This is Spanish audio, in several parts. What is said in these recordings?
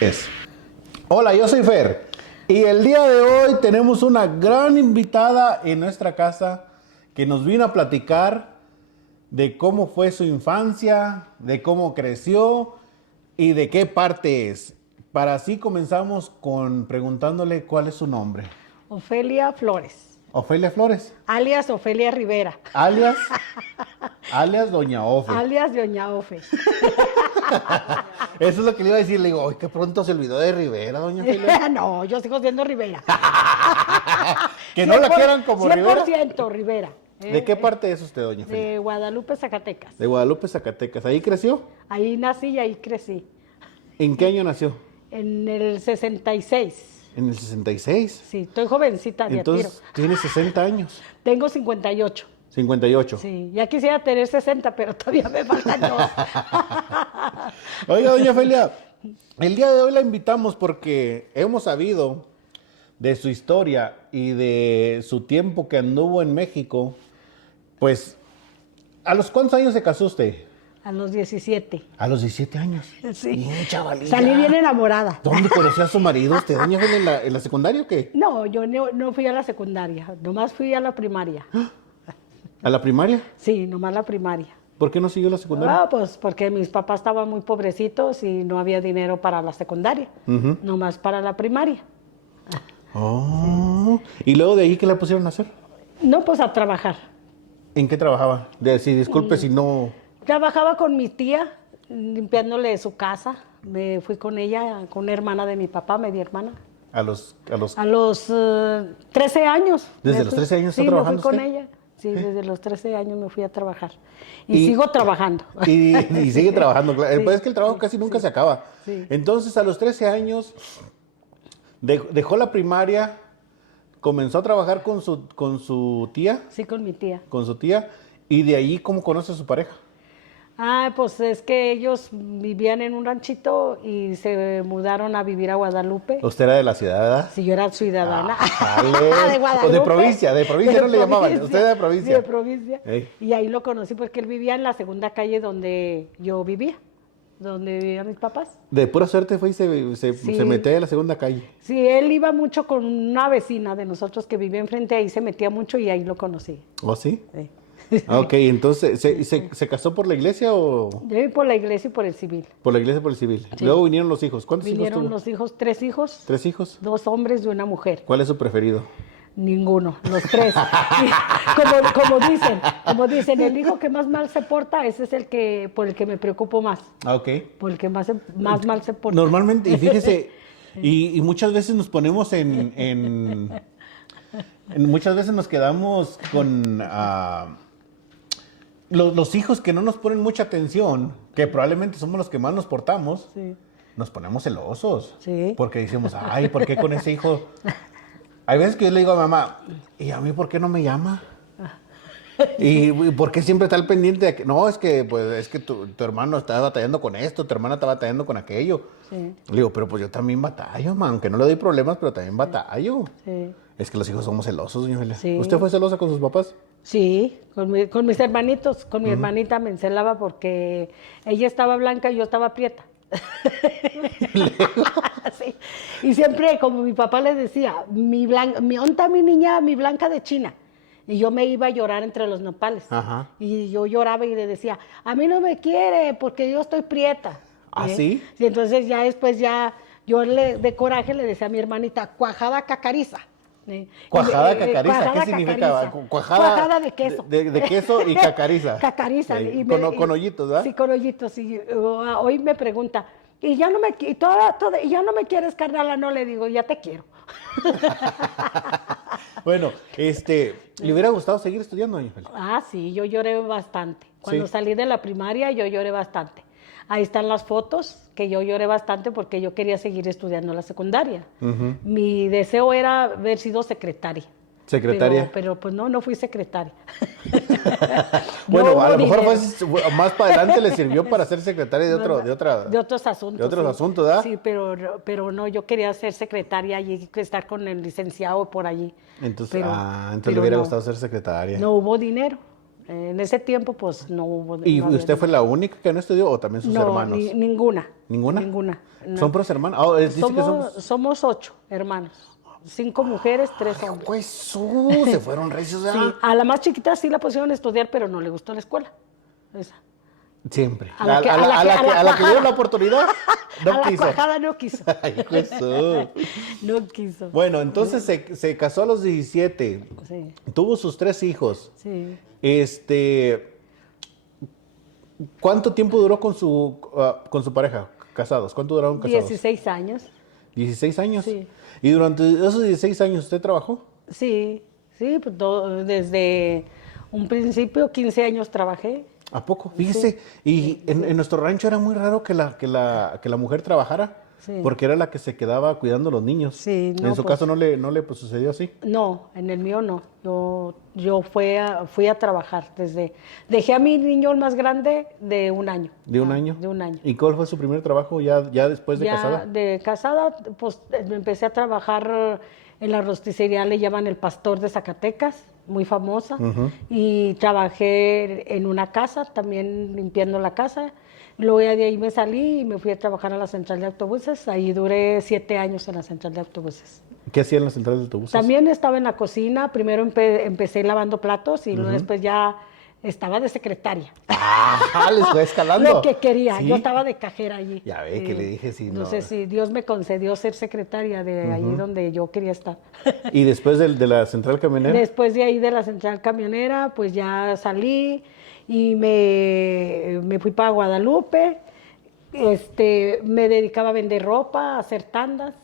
Es. Hola, yo soy Fer y el día de hoy tenemos una gran invitada en nuestra casa que nos vino a platicar de cómo fue su infancia, de cómo creció y de qué parte es. Para así comenzamos con preguntándole cuál es su nombre. Ofelia Flores, Ofelia Flores, alias Ofelia Rivera, alias Doña Ofe. alias Doña Ofe. Eso es lo que le iba a decir. Le digo, ¡ay, qué pronto se olvidó de Rivera, Doña Ofelia! No, yo sigo siendo Rivera. Que no la quieran como Rivera. 100% Rivera. ¿De qué parte es usted, Doña Ofelia? De Guadalupe, Zacatecas. De Guadalupe, Zacatecas. ¿Ahí creció? Ahí nací y ahí crecí. ¿En qué año nació? En el 66. En el 66. Sí, estoy jovencita de a tiro. Entonces, tiene 60 años. Tengo 58. 58. Sí, ya quisiera tener 60, pero todavía me faltan dos. Oiga, Doña Ofelia, el día de hoy la invitamos porque hemos sabido de su historia y de su tiempo que anduvo en México. Pues, ¿a los cuántos años se casó usted? A los 17. A los 17 años. Sí. Bien, chavalilla. Salí bien enamorada. ¿Dónde conoció a su marido usted, Doña Ofelia? ¿En la secundaria o qué? No, yo no fui a la secundaria, nomás fui a la primaria. ¿A la primaria? Sí, nomás la primaria. ¿Por qué no siguió la secundaria? Ah, pues porque mis papás estaban muy pobrecitos y no había dinero para la secundaria, nomás para la primaria. Oh. ¿Y luego de ahí qué le pusieron a hacer? No, pues a trabajar. ¿En qué trabajaba? Disculpe si no... Trabajaba con mi tía, limpiándole su casa. Me fui con ella, con una hermana de mi papá, media hermana. A los... A los 13 años. ¿Desde me los fui. 13 años está Sí, trabajando me fui con usted? ella. Sí, desde los 13 años me fui a trabajar. Y sigo trabajando. Y sigue trabajando. Claro. Sí, Pues es que el trabajo sí, casi nunca sí. se acaba. Sí. Entonces, a los 13 años, dejó la primaria, comenzó a trabajar con su tía, Sí, con mi tía. y de ahí, ¿cómo conoce a su pareja? Ah, pues es que ellos vivían en un ranchito y se mudaron a vivir a Guadalupe. Usted era de la ciudad, ¿verdad? Si yo era ciudadana. Dale. De Guadalupe. O de provincia no le llamaban. provincia. Usted era de provincia. Sí, de provincia. Ey. Y ahí lo conocí porque él vivía en la segunda calle donde yo vivía, donde vivían mis papás. De pura suerte fue y se Sí. metió a la segunda calle. Sí, él iba mucho con una vecina de nosotros que vivía enfrente, ahí se metía mucho y ahí lo conocí. ¿Oh, sí? Sí. Ok, entonces, ¿se casó por la iglesia o Yo viví por la iglesia y por el civil. por la iglesia o por el civil? Sí. Luego vinieron los hijos. ¿Cuántos Vinieron hijos tuvo? los hijos, 3 hijos, 3 hijos. 2 hombres y una mujer. ¿Cuál es su preferido? Ninguno, los 3. Como dicen, el hijo que más mal se porta, ese es el que por el que me preocupo más, Ah, ok. por el que más mal se porta. Normalmente, y fíjese, y muchas veces nos ponemos muchas veces nos quedamos con los hijos que no nos ponen mucha atención, que probablemente somos los que más nos portamos, Sí. nos ponemos celosos. Sí. Porque decimos, ay, ¿por qué con ese hijo? Hay veces que yo le digo a mamá, ¿y a mí por qué no me llama? ¿Y por qué siempre está al pendiente de que no, es que tu hermano está batallando con esto, tu hermana está batallando con aquello? Sí. Le digo, pero pues yo también batallo, man, aunque no le doy problemas, pero también batallo. Sí. Es que los hijos somos celosos, doña Ofelia. Sí. ¿Usted fue celosa con sus papás? Sí, con mis hermanitos, con mi hermanita me encelaba porque ella estaba blanca y yo estaba prieta. Sí. Y siempre, como mi papá le decía, onta mi niña, mi blanca de China. Y yo me iba a llorar entre los nopales. Ajá. Y yo lloraba y le decía, a mí no me quiere porque yo estoy prieta. ¿Ah, sí? Y entonces ya después yo de coraje le decía a mi hermanita, cuajada cacariza. Cuajada cacariza, cuajada ¿qué significa? cacariza. Cuajada de queso. De queso y cacariza. Cacariza. Con hoyitos, ¿verdad? Sí, con hoyitos. Y hoy me pregunta, y ya no me y ya no me quieres, carnala, no le digo, ya te quiero. Bueno, ¿le hubiera gustado seguir estudiando, doña Ofelia? Ah, sí, yo lloré bastante. Cuando Sí. salí de la primaria, yo lloré bastante. Ahí están las fotos, que yo lloré bastante porque yo quería seguir estudiando la secundaria. Mi deseo era haber sido secretaria. Secretaria. Pero pues no fui secretaria. Bueno, No a hubo lo mejor dinero. más para adelante le sirvió para ser secretaria de otros asuntos. de otros sí. asuntos, ¿verdad? Sí, pero no, yo quería ser secretaria y estar con el licenciado por allí. Entonces, Pero entonces le pero hubiera no, gustado ser secretaria. No hubo dinero. En ese tiempo, pues, no hubo... ¿Y no había usted fue la única que no estudió o también sus no, hermanos? Ninguna. ¿Ninguna? Ninguna. No. ¿Son puros hermanos? Dice que Somos 8 hermanos. 5 mujeres, 3 hombres. Pues se fueron recios, Sí, a la más chiquita sí la pusieron a estudiar, pero no le gustó la escuela. Esa. Siempre. A la que dieron la oportunidad, no a la quiso. cuajada no quiso. Ay, Jesús. No quiso. Bueno, entonces se casó a los 17. Sí, Tuvo sus 3 hijos. sí. ¿Cuánto tiempo duró con su pareja? Casados. ¿Cuánto duraron casados? 16 años. 16 años. Sí. ¿Y durante esos 16 años usted trabajó? Sí, sí, pues desde un principio, 15 años trabajé. ¿A poco? Fíjese, y en nuestro rancho era muy raro que la mujer trabajara, Sí. porque era la que se quedaba cuidando a los niños. Sí, no, en su pues- caso no le pues, sucedió así. No, en el mío no. Yo fui a trabajar dejé a mi niño el más grande de 1 año. ¿De un año? De 1 año. ¿Y cuál fue su primer trabajo ya después de Ya casada? de casada, pues empecé a trabajar en la rosticería, le llaman El Pastor de Zacatecas, muy famosa. Y trabajé en una casa, también limpiando la casa. Luego ya de ahí me salí y me fui a trabajar a la central de autobuses. Ahí duré 7 años en la central de autobuses. ¿Qué hacían las centrales de autobuses? También estaba en la cocina. Primero empecé lavando platos y luego después ya estaba de secretaria. ¡Ah! Les fue escalando. Lo que quería. ¿Sí? Yo estaba de cajera allí. Ya ve que le dije si no. Entonces, sí, Dios me concedió ser secretaria de allí donde yo quería estar. ¿Y después de la central camionera? Después de ahí de la central camionera, pues ya salí y me fui para Guadalupe. Me dedicaba a vender ropa, a hacer tandas.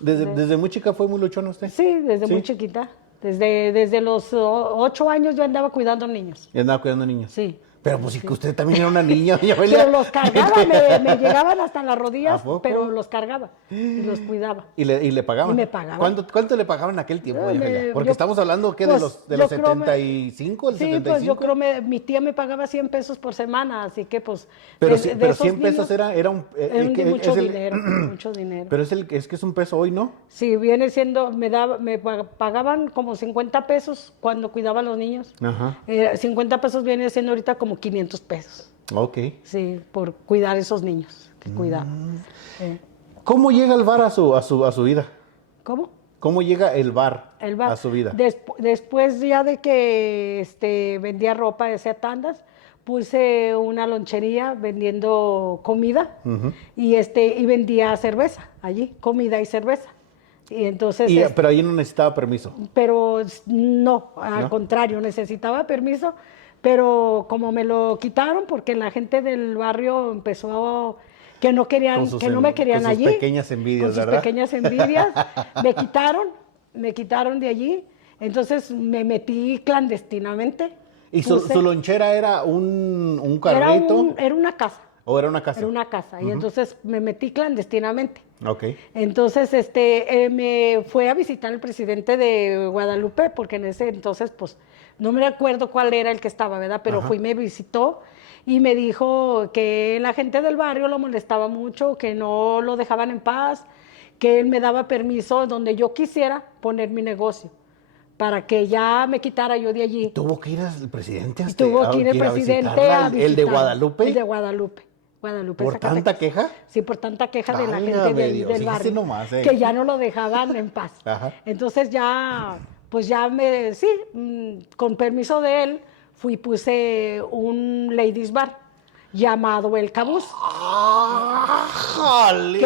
¿Desde muy chica fue muy luchona usted? Sí, desde ¿Sí? muy chiquita. Desde los 8 años yo andaba cuidando niños. Y andaba cuidando niños. Sí. Pero pues si que usted también era una niña, doña Ofelia. Pero los cargaba, me llegaban hasta las rodillas, ¿A poco? pero los cargaba y los cuidaba. ¿Y le pagaban? Y me pagaban. ¿Cuánto le pagaban en aquel tiempo, doña Ofelia? Porque yo- estamos hablando ¿qué? pues, de los yo creo 75, el Sí, 75. pues yo creo mi tía me pagaba 100 pesos por semana, así que pues... Pero, de- sí, de pero esos 100 pesos niños, era un... mucho es el- dinero, mucho dinero. Pero es que es un peso hoy, ¿no? Sí, viene siendo, me pagaban como 50 pesos cuando cuidaba a los niños. Ajá. 50 pesos viene siendo ahorita como 500 pesos. Ok. Sí, por cuidar esos niños que cuidaba. ¿Cómo llega el bar a su vida? ¿Cómo? ¿Cómo llega el bar, El bar. a su vida? Después ya de que vendía ropa, hacía tandas, puse una lonchería vendiendo comida y vendía cerveza allí, comida y cerveza. Y entonces, Pero ahí no necesitaba permiso. pero no, al ¿No? contrario, necesitaba permiso, pero como me lo quitaron porque la gente del barrio empezó que no querían, que no me querían con sus allí. pequeñas envidias, con sus ¿verdad? pequeñas envidias, me quitaron de allí, entonces me metí clandestinamente. ¿Y Puse- su lonchera era un era, carrito? era una casa, ¿O era una casa? era una casa, y entonces me metí clandestinamente. Ok. Entonces, me fue a visitar el presidente de Guadalupe, porque en ese entonces, pues, no me acuerdo cuál era el que estaba, ¿verdad? Pero fui, me visitó y me dijo que la gente del barrio lo molestaba mucho, que no lo dejaban en paz, que él me daba permiso donde yo quisiera poner mi negocio, para que ya me quitara yo de allí. ¿Tuvo que ir al presidente? Y tuvo que ir el presidente visitarla? a ¿El de visitarla. Guadalupe? El de Guadalupe. Guadalupe, ¿Por Zacatecas. tanta queja? Sí, por tanta queja de la Válgame gente Dios, del fíjese barrio, nomás, que ya no lo dejaban en paz. Ajá. Entonces ya, pues ya con permiso de él, fui y puse un ladies bar llamado El Cabuz. ¡Jale!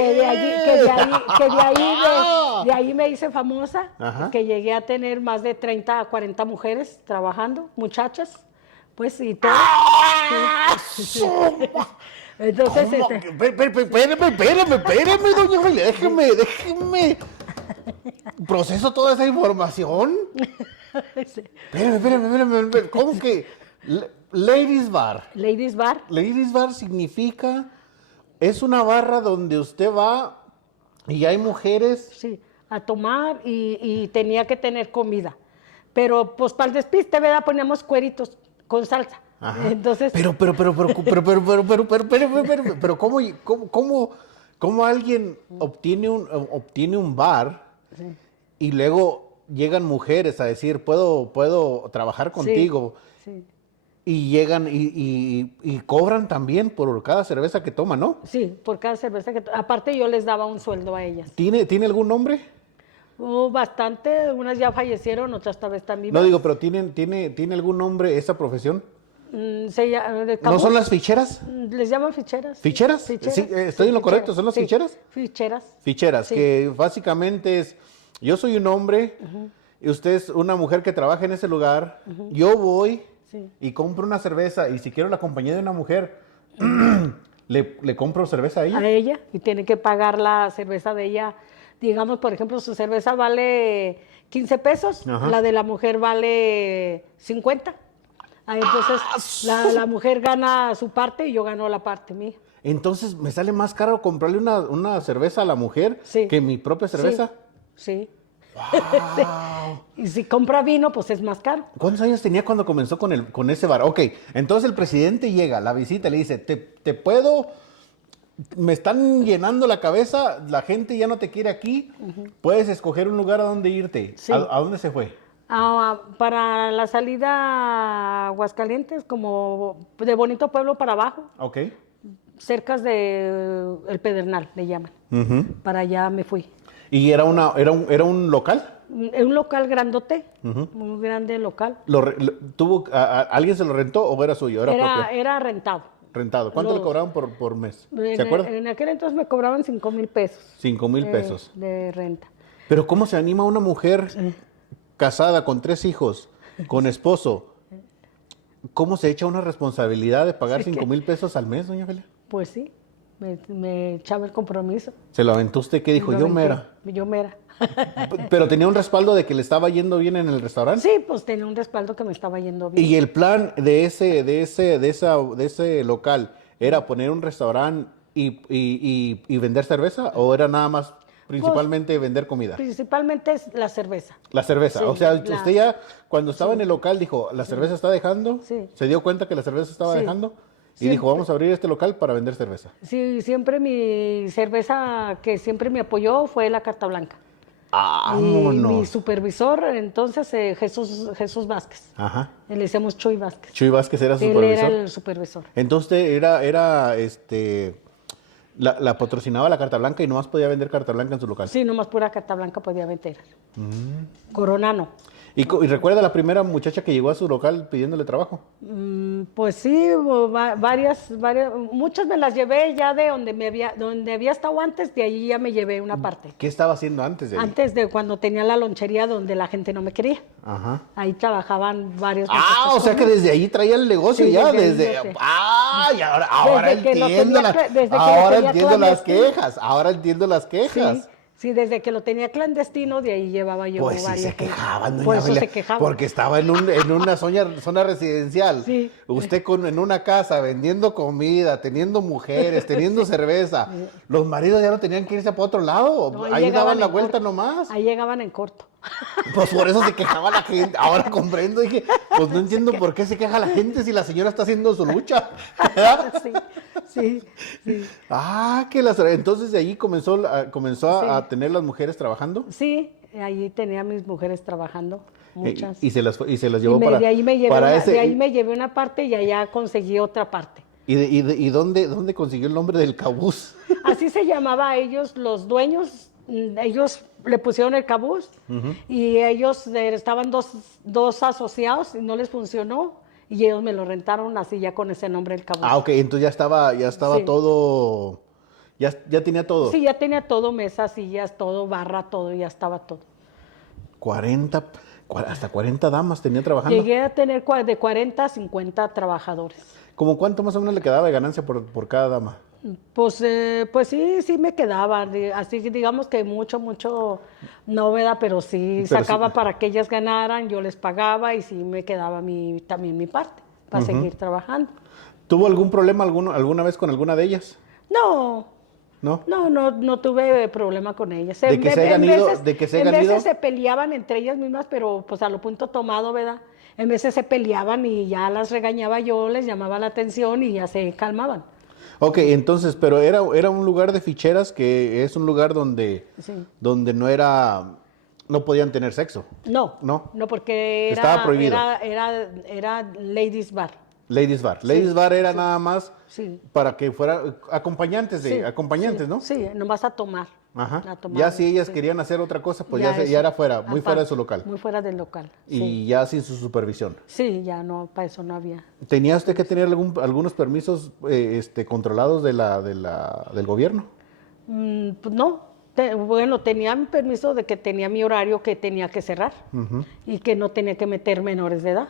De ahí me hice famosa, Ajá. que llegué a tener más de 30 a 40 mujeres trabajando, muchachas, pues y todo. Sí. Entonces, Espérame, doña Ofelia, déjeme. Proceso toda esa información. Espérame. ¿Cómo que Ladies Bar? Ladies Bar, Ladies Bar significa, es una barra donde usted va y hay mujeres. sí, a tomar y tenía que tener comida. Pero pues para el despiste, ¿verdad? Poníamos cueritos con salsa. Ajá. Entonces, Pero, ¿cómo alguien obtiene un bar y luego llegan mujeres a decir, puedo trabajar contigo? sí. Y llegan y cobran también por cada cerveza que toman, ¿no? Sí, por cada cerveza que... Aparte yo les daba un sueldo a ellas. ¿Tiene algún nombre? Bastante, unas ya fallecieron, otras tal vez también. No digo, pero ¿tiene algún nombre esa profesión? ¿No son las ficheras? Les llaman ficheras. ¿Ficheras? Ficheras. Sí, estoy en lo correcto, ¿son las Sí, ficheras? Ficheras. Ficheras, Sí. que básicamente es, yo soy un hombre y usted es una mujer que trabaja en ese lugar, yo voy Sí. y compro una cerveza y si quiero la compañía de una mujer, le compro cerveza a ella. A ella y tiene que pagar la cerveza de ella. Digamos, por ejemplo, su cerveza vale 15 pesos, Ajá. la de la mujer vale 50. Entonces, la mujer gana su parte y yo gano la parte mía. Entonces me sale más caro comprarle una cerveza a la mujer Sí. que mi propia cerveza. Sí. Wow. Y si compra vino, pues es más caro. ¿Cuántos años tenía cuando comenzó con ese bar? Ok, entonces el presidente llega, la visita, le dice, te puedo, me están llenando la cabeza, la gente ya no te quiere aquí, puedes escoger un lugar a donde irte. Sí. ¿A dónde se fue? Para la salida a Aguascalientes, como de Bonito Pueblo para abajo, Ok. cerca de El Pedernal, le llaman. Ujú. Para allá me fui. ¿Y era un local? En un local grandote, muy grande local. ¿Alguien se lo rentó o era suyo? Era propio. Era rentado. Rentado. ¿Cuánto Los- le cobraban por mes? En, ¿Se acuerda? en aquel entonces me cobraban 5,000 pesos 5,000 pesos. de renta. Pero ¿cómo se anima una mujer casada con 3 hijos, con esposo? ¿Cómo se echa una responsabilidad de pagar Sí, 5,000 pesos al mes, doña Felia? Pues sí, me echaba el compromiso. ¿Se lo aventó usted? ¿Qué dijo? Lo Yo aventé. mera. Yo mera. Pero tenía un respaldo de que le estaba yendo bien en el restaurante. Sí, pues tenía un respaldo que me estaba yendo bien. Y el plan de ese local era poner un restaurante y vender cerveza, o era nada más principalmente vender comida. Principalmente es la cerveza. La cerveza. Sí, O sea, la- usted ya cuando estaba en el local dijo, la cerveza está dejando, Sí. se dio cuenta que la cerveza estaba Sí. dejando y Sí. dijo, vamos a abrir este local para vender cerveza. Sí, siempre mi cerveza que siempre me apoyó fue la Carta Blanca. Y mi ¡Vámonos! supervisor, entonces, Jesús Vázquez. Ajá. Le decíamos Chuy Vázquez. Chuy Vázquez era su Él supervisor. era el supervisor. Entonces la patrocinaba la Carta Blanca y nomás podía vender Carta Blanca en su local. Sí, nomás pura Carta Blanca podía vender. Corona no. ¿Y recuerda la primera muchacha que llegó a su local pidiéndole trabajo? Pues sí, varias, muchas me las llevé ya de donde había estado antes, de allí ya me llevé una parte. ¿Qué estaba haciendo antes de ahí? Antes de cuando tenía la lonchería donde la gente no me quería. Ajá. Ahí trabajaban varios. Ah, muchachos o sea que conmigo. desde ahí traía el negocio Sí, ya, desde desde... ahí lo sé. Y ahora Desde que lo entiendo tenía desde que lo ahora tenía entiendo las clandestino. quejas, ahora entiendo las quejas. Sí, desde que lo tenía clandestino, de ahí llevaba yo Pues sí varias. se quejaban, doña Por eso Amelia, se quejaban. porque estaba en una zona residencial. Sí. Usted en una casa vendiendo comida, teniendo mujeres, teniendo cerveza. Los maridos ya no tenían que irse para otro lado. No, ahí llegaban daban la en vuelta corto. nomás. Ahí llegaban en corto. Pues por eso se quejaba la gente. Ahora comprendo, dije, pues no entiendo por qué se queja la gente si la señora está haciendo su lucha. Sí. Entonces de ahí comenzó Sí. a tener las mujeres trabajando. Sí, allí tenía a mis mujeres trabajando, muchas. Y se las llevó de ahí me llevé para ese. de ahí me llevé una parte y allá conseguí otra parte. ¿Y dónde consiguió el nombre del cabús? Así se llamaba a ellos los dueños. Ellos le pusieron el cabús y ellos estaban dos asociados y no les funcionó y ellos me lo rentaron así ya con ese nombre el cabús. Ok, entonces ya estaba Sí. todo, ya tenía todo. Sí, ya tenía todo, mesas, sillas, todo, barra, todo, ya estaba todo. 40, hasta 40 damas tenía trabajando. Llegué a tener de 40 a 50 trabajadores. ¿Cómo cuánto más o menos le quedaba de ganancia por cada dama? Pues sí me quedaba, así que digamos que mucho no, ¿verdad? Pero sí Pero sacaba sí. para que ellas ganaran, yo les pagaba y sí me quedaba también mi parte para seguir trabajando. ¿Tuvo algún problema alguna vez con alguna de ellas? No ¿No? tuve problema con ellas. ¿De que se hayan ido? ¿De que se hayan en ido? veces se peleaban entre ellas mismas, pero pues a lo punto tomado, ¿verdad? En veces se peleaban y ya las regañaba yo, les llamaba la atención y ya se calmaban. Ok, entonces, pero era un lugar de ficheras que es un lugar donde Sí. no podían tener sexo. No, porque Estaba prohibido. era ladies bar. Ladies Bar. Ladies Bar era nada más Sí. para que fuera acompañantes Sí, acompañantes, sí, ¿no? Sí, nomás a tomar. Ajá. A tomar, Ya si ellas sí. querían hacer otra cosa, pues ya, eso, ya era fuera, muy fuera de aparte, su local. Muy fuera del local, Y sí. ya sin su supervisión. Sí, ya no, para eso no había. ¿Tenía usted que tener algunos permisos controlados del gobierno? Pues no, bueno, tenía mi permiso de que tenía mi horario que tenía que cerrar y que no tenía que meter menores de edad.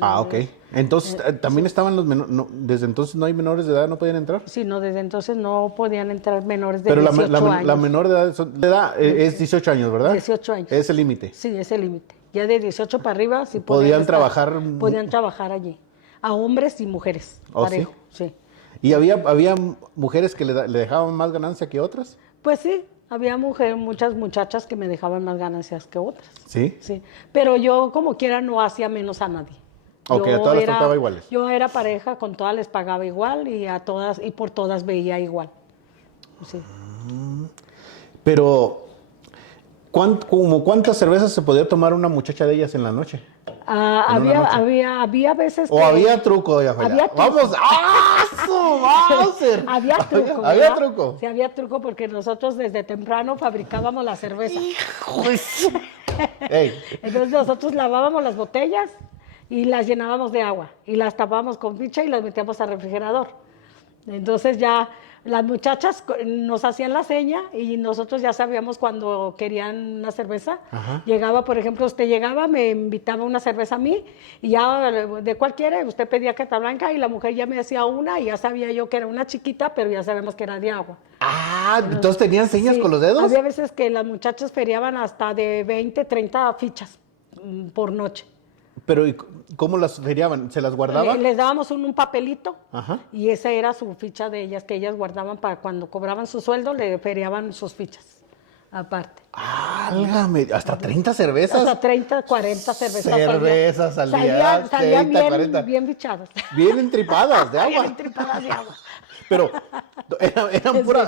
Ah, ok. Entonces, también estaban los menores, desde entonces no hay menores de edad, no podían entrar. Sí, no, desde entonces no podían entrar menores de Pero 18 años. la menor de edad, es 18 años, ¿verdad? 18 años. Es el límite. Sí, es el límite. Ya de 18 para arriba sí Podían trabajar. Podían trabajar allí. A hombres y mujeres. ¿Oh, parejo, sí? ¿Y había mujeres que le dejaban más ganancia que otras? Pues sí, había muchas muchachas que me dejaban más ganancias que otras. Sí. Sí, pero yo como quiera no hacía menos a nadie. Ok, a todas las trataba iguales. Yo era pareja, con todas les pagaba igual y a todas y por todas veía igual. Sí. Pero, ¿cuántas cervezas se podía tomar una muchacha de ellas en la noche? Había veces que... ¿O había truco, doña Felia? Había truco. ¡Vamos! ¡Ah, su Mauser! Había truco. ¿Había ¿verdad? truco? Sí, había truco porque nosotros desde temprano fabricábamos la cerveza. Ey, Entonces nosotros lavábamos las botellas y las llenábamos de agua y las tapábamos con ficha y las metíamos al refrigerador. Entonces ya las muchachas nos hacían la seña y nosotros ya sabíamos cuando querían una cerveza. Ajá. Llegaba, por ejemplo, usted llegaba, me invitaba una cerveza a mí y ya de cuál quiere, usted pedía Cata Blanca y la mujer ya me hacía una y ya sabía yo que era una chiquita, pero ya sabemos que era de agua. entonces tenían señas Sí, con los dedos. Había veces que las muchachas feriaban hasta de 20, 30 fichas por noche. Pero ¿y cómo las feriaban? ¿Se las guardaban? Les dábamos un papelito Ajá. y esa era su ficha de ellas, que ellas guardaban para cuando cobraban su sueldo, le feriaban sus fichas aparte. Álgame, ¿hasta 30 cervezas? Hasta 30, 40 cervezas Cervezas al día, salían 30, 40. bien bichadas. Bien entripadas de agua. Bien tripadas de agua. Pero,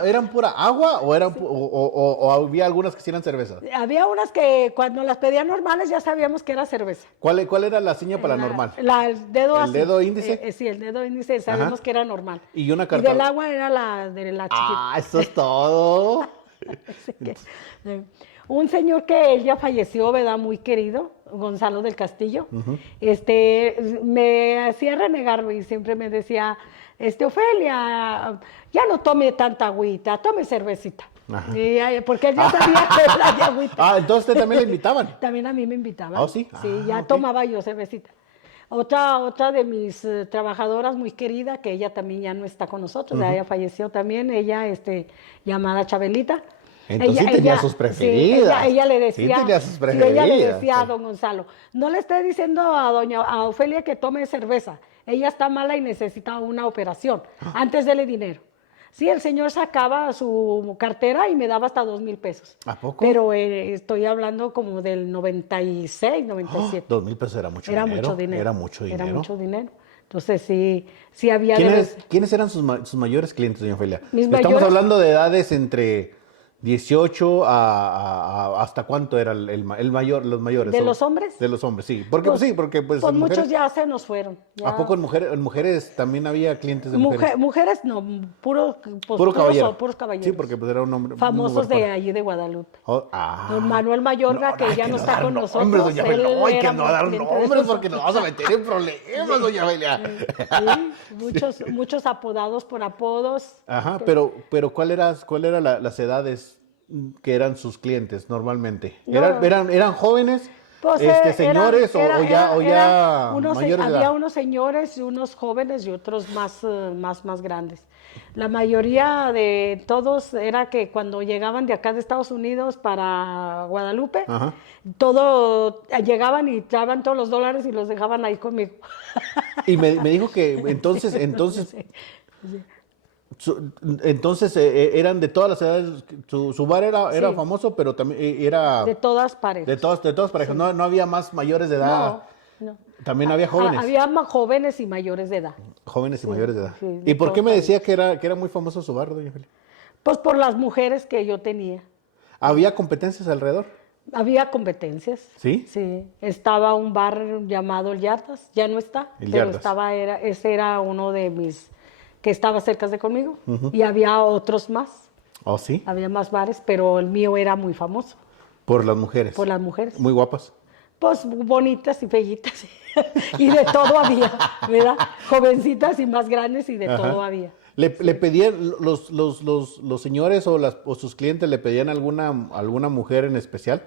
¿eran pura agua o había algunas que sí eran cerveza? Había unas que cuando las pedían normales ya sabíamos que era cerveza. ¿Cuál era la seña para la normal? El dedo ¿El así. dedo índice? Sí, el dedo índice sabemos Ajá. que era normal. Y una Y carta. del agua era la de la chiquita. Eso es todo. Así que, un señor que él ya falleció, ¿verdad? Muy querido, Gonzalo del Castillo, me hacía renegarme y siempre me decía, Ofelia, ya no tome tanta agüita, tome cervecita. Porque él ya sabía que era de agüita. Entonces usted también le invitaban. También a mí me invitaban. ¿Oh, sí? Sí, ya ok. tomaba yo cervecita. Otra de mis trabajadoras muy querida, que ella también ya no está con nosotros, ella falleció también, ella llamada Chabelita. Entonces sí tenía sus preferidas. Sí, ella le decía, Sí tenía sus ella preferidas. le decía a don Gonzalo, no le esté diciendo a Ofelia que tome cerveza, ella está mala y necesita una operación, antes dele dinero. Sí, el señor sacaba su cartera y me daba hasta 2,000 pesos. ¿A poco? Pero estoy hablando como del 96, 97. 2,000 pesos era mucho Era dinero. mucho dinero. Era mucho dinero. Era mucho dinero. Entonces sí había... ¿Quiénes eran sus mayores clientes, doña Ofelia? Mis Estamos mayores- hablando de edades entre 18 ¿hasta cuánto era el mayor, los mayores? ¿De los hombres? De los hombres, sí. Porque Pues, en Pues mujeres, muchos ya se nos fueron. ya. ¿a poco en mujeres también había clientes de mujeres? Mujeres no, Puro caballero. puros caballeros. Sí, porque pues era un hombre. Famosos muy de buen allí de Guadalupe. par- Don Manuel Mayorga, que ya no está con nosotros. Nombres, doña él Ofelia. No hay que era no muy dar cliente de nombres nosotros. porque nos vamos a meter en problemas, doña Ofelia. Sí, muchos apodados por apodos. Ajá, pero ¿cuál era las edades que eran sus clientes normalmente? No. ¿Eran jóvenes? Pues, ¿Señores o ya mayores de había edad? unos señores y unos jóvenes y otros más grandes. La mayoría de todos era que cuando llegaban de acá de Estados Unidos para Guadalupe, Ajá. llegaban y traían todos los dólares y los dejaban ahí conmigo. Y me dijo que entonces eran de todas las edades. Su bar era Sí. famoso, pero también era De todas parejas. de todas parejas. No había más mayores de edad. No. También había jóvenes. Había más jóvenes y mayores de edad. Jóvenes y mayores de edad. sí, de ¿Y por qué todas me decía que era muy famoso su bar, doña Ofelia? Pues por las mujeres que yo tenía. ¿Había competencias alrededor? Había competencias. ¿Sí? Sí. Estaba un bar llamado El Yardas, ya no está, El pero Yardas. ese era uno de mis, que estaba cerca de conmigo. Y había otros más, ¿Oh, sí? había más bares, pero el mío era muy famoso Por las mujeres. por las mujeres. Muy guapas. Pues bonitas y fellitas, y de todo había, ¿verdad? Jovencitas y más grandes y de Ajá. todo había. Le pedían, los señores o sus clientes le pedían alguna mujer en especial?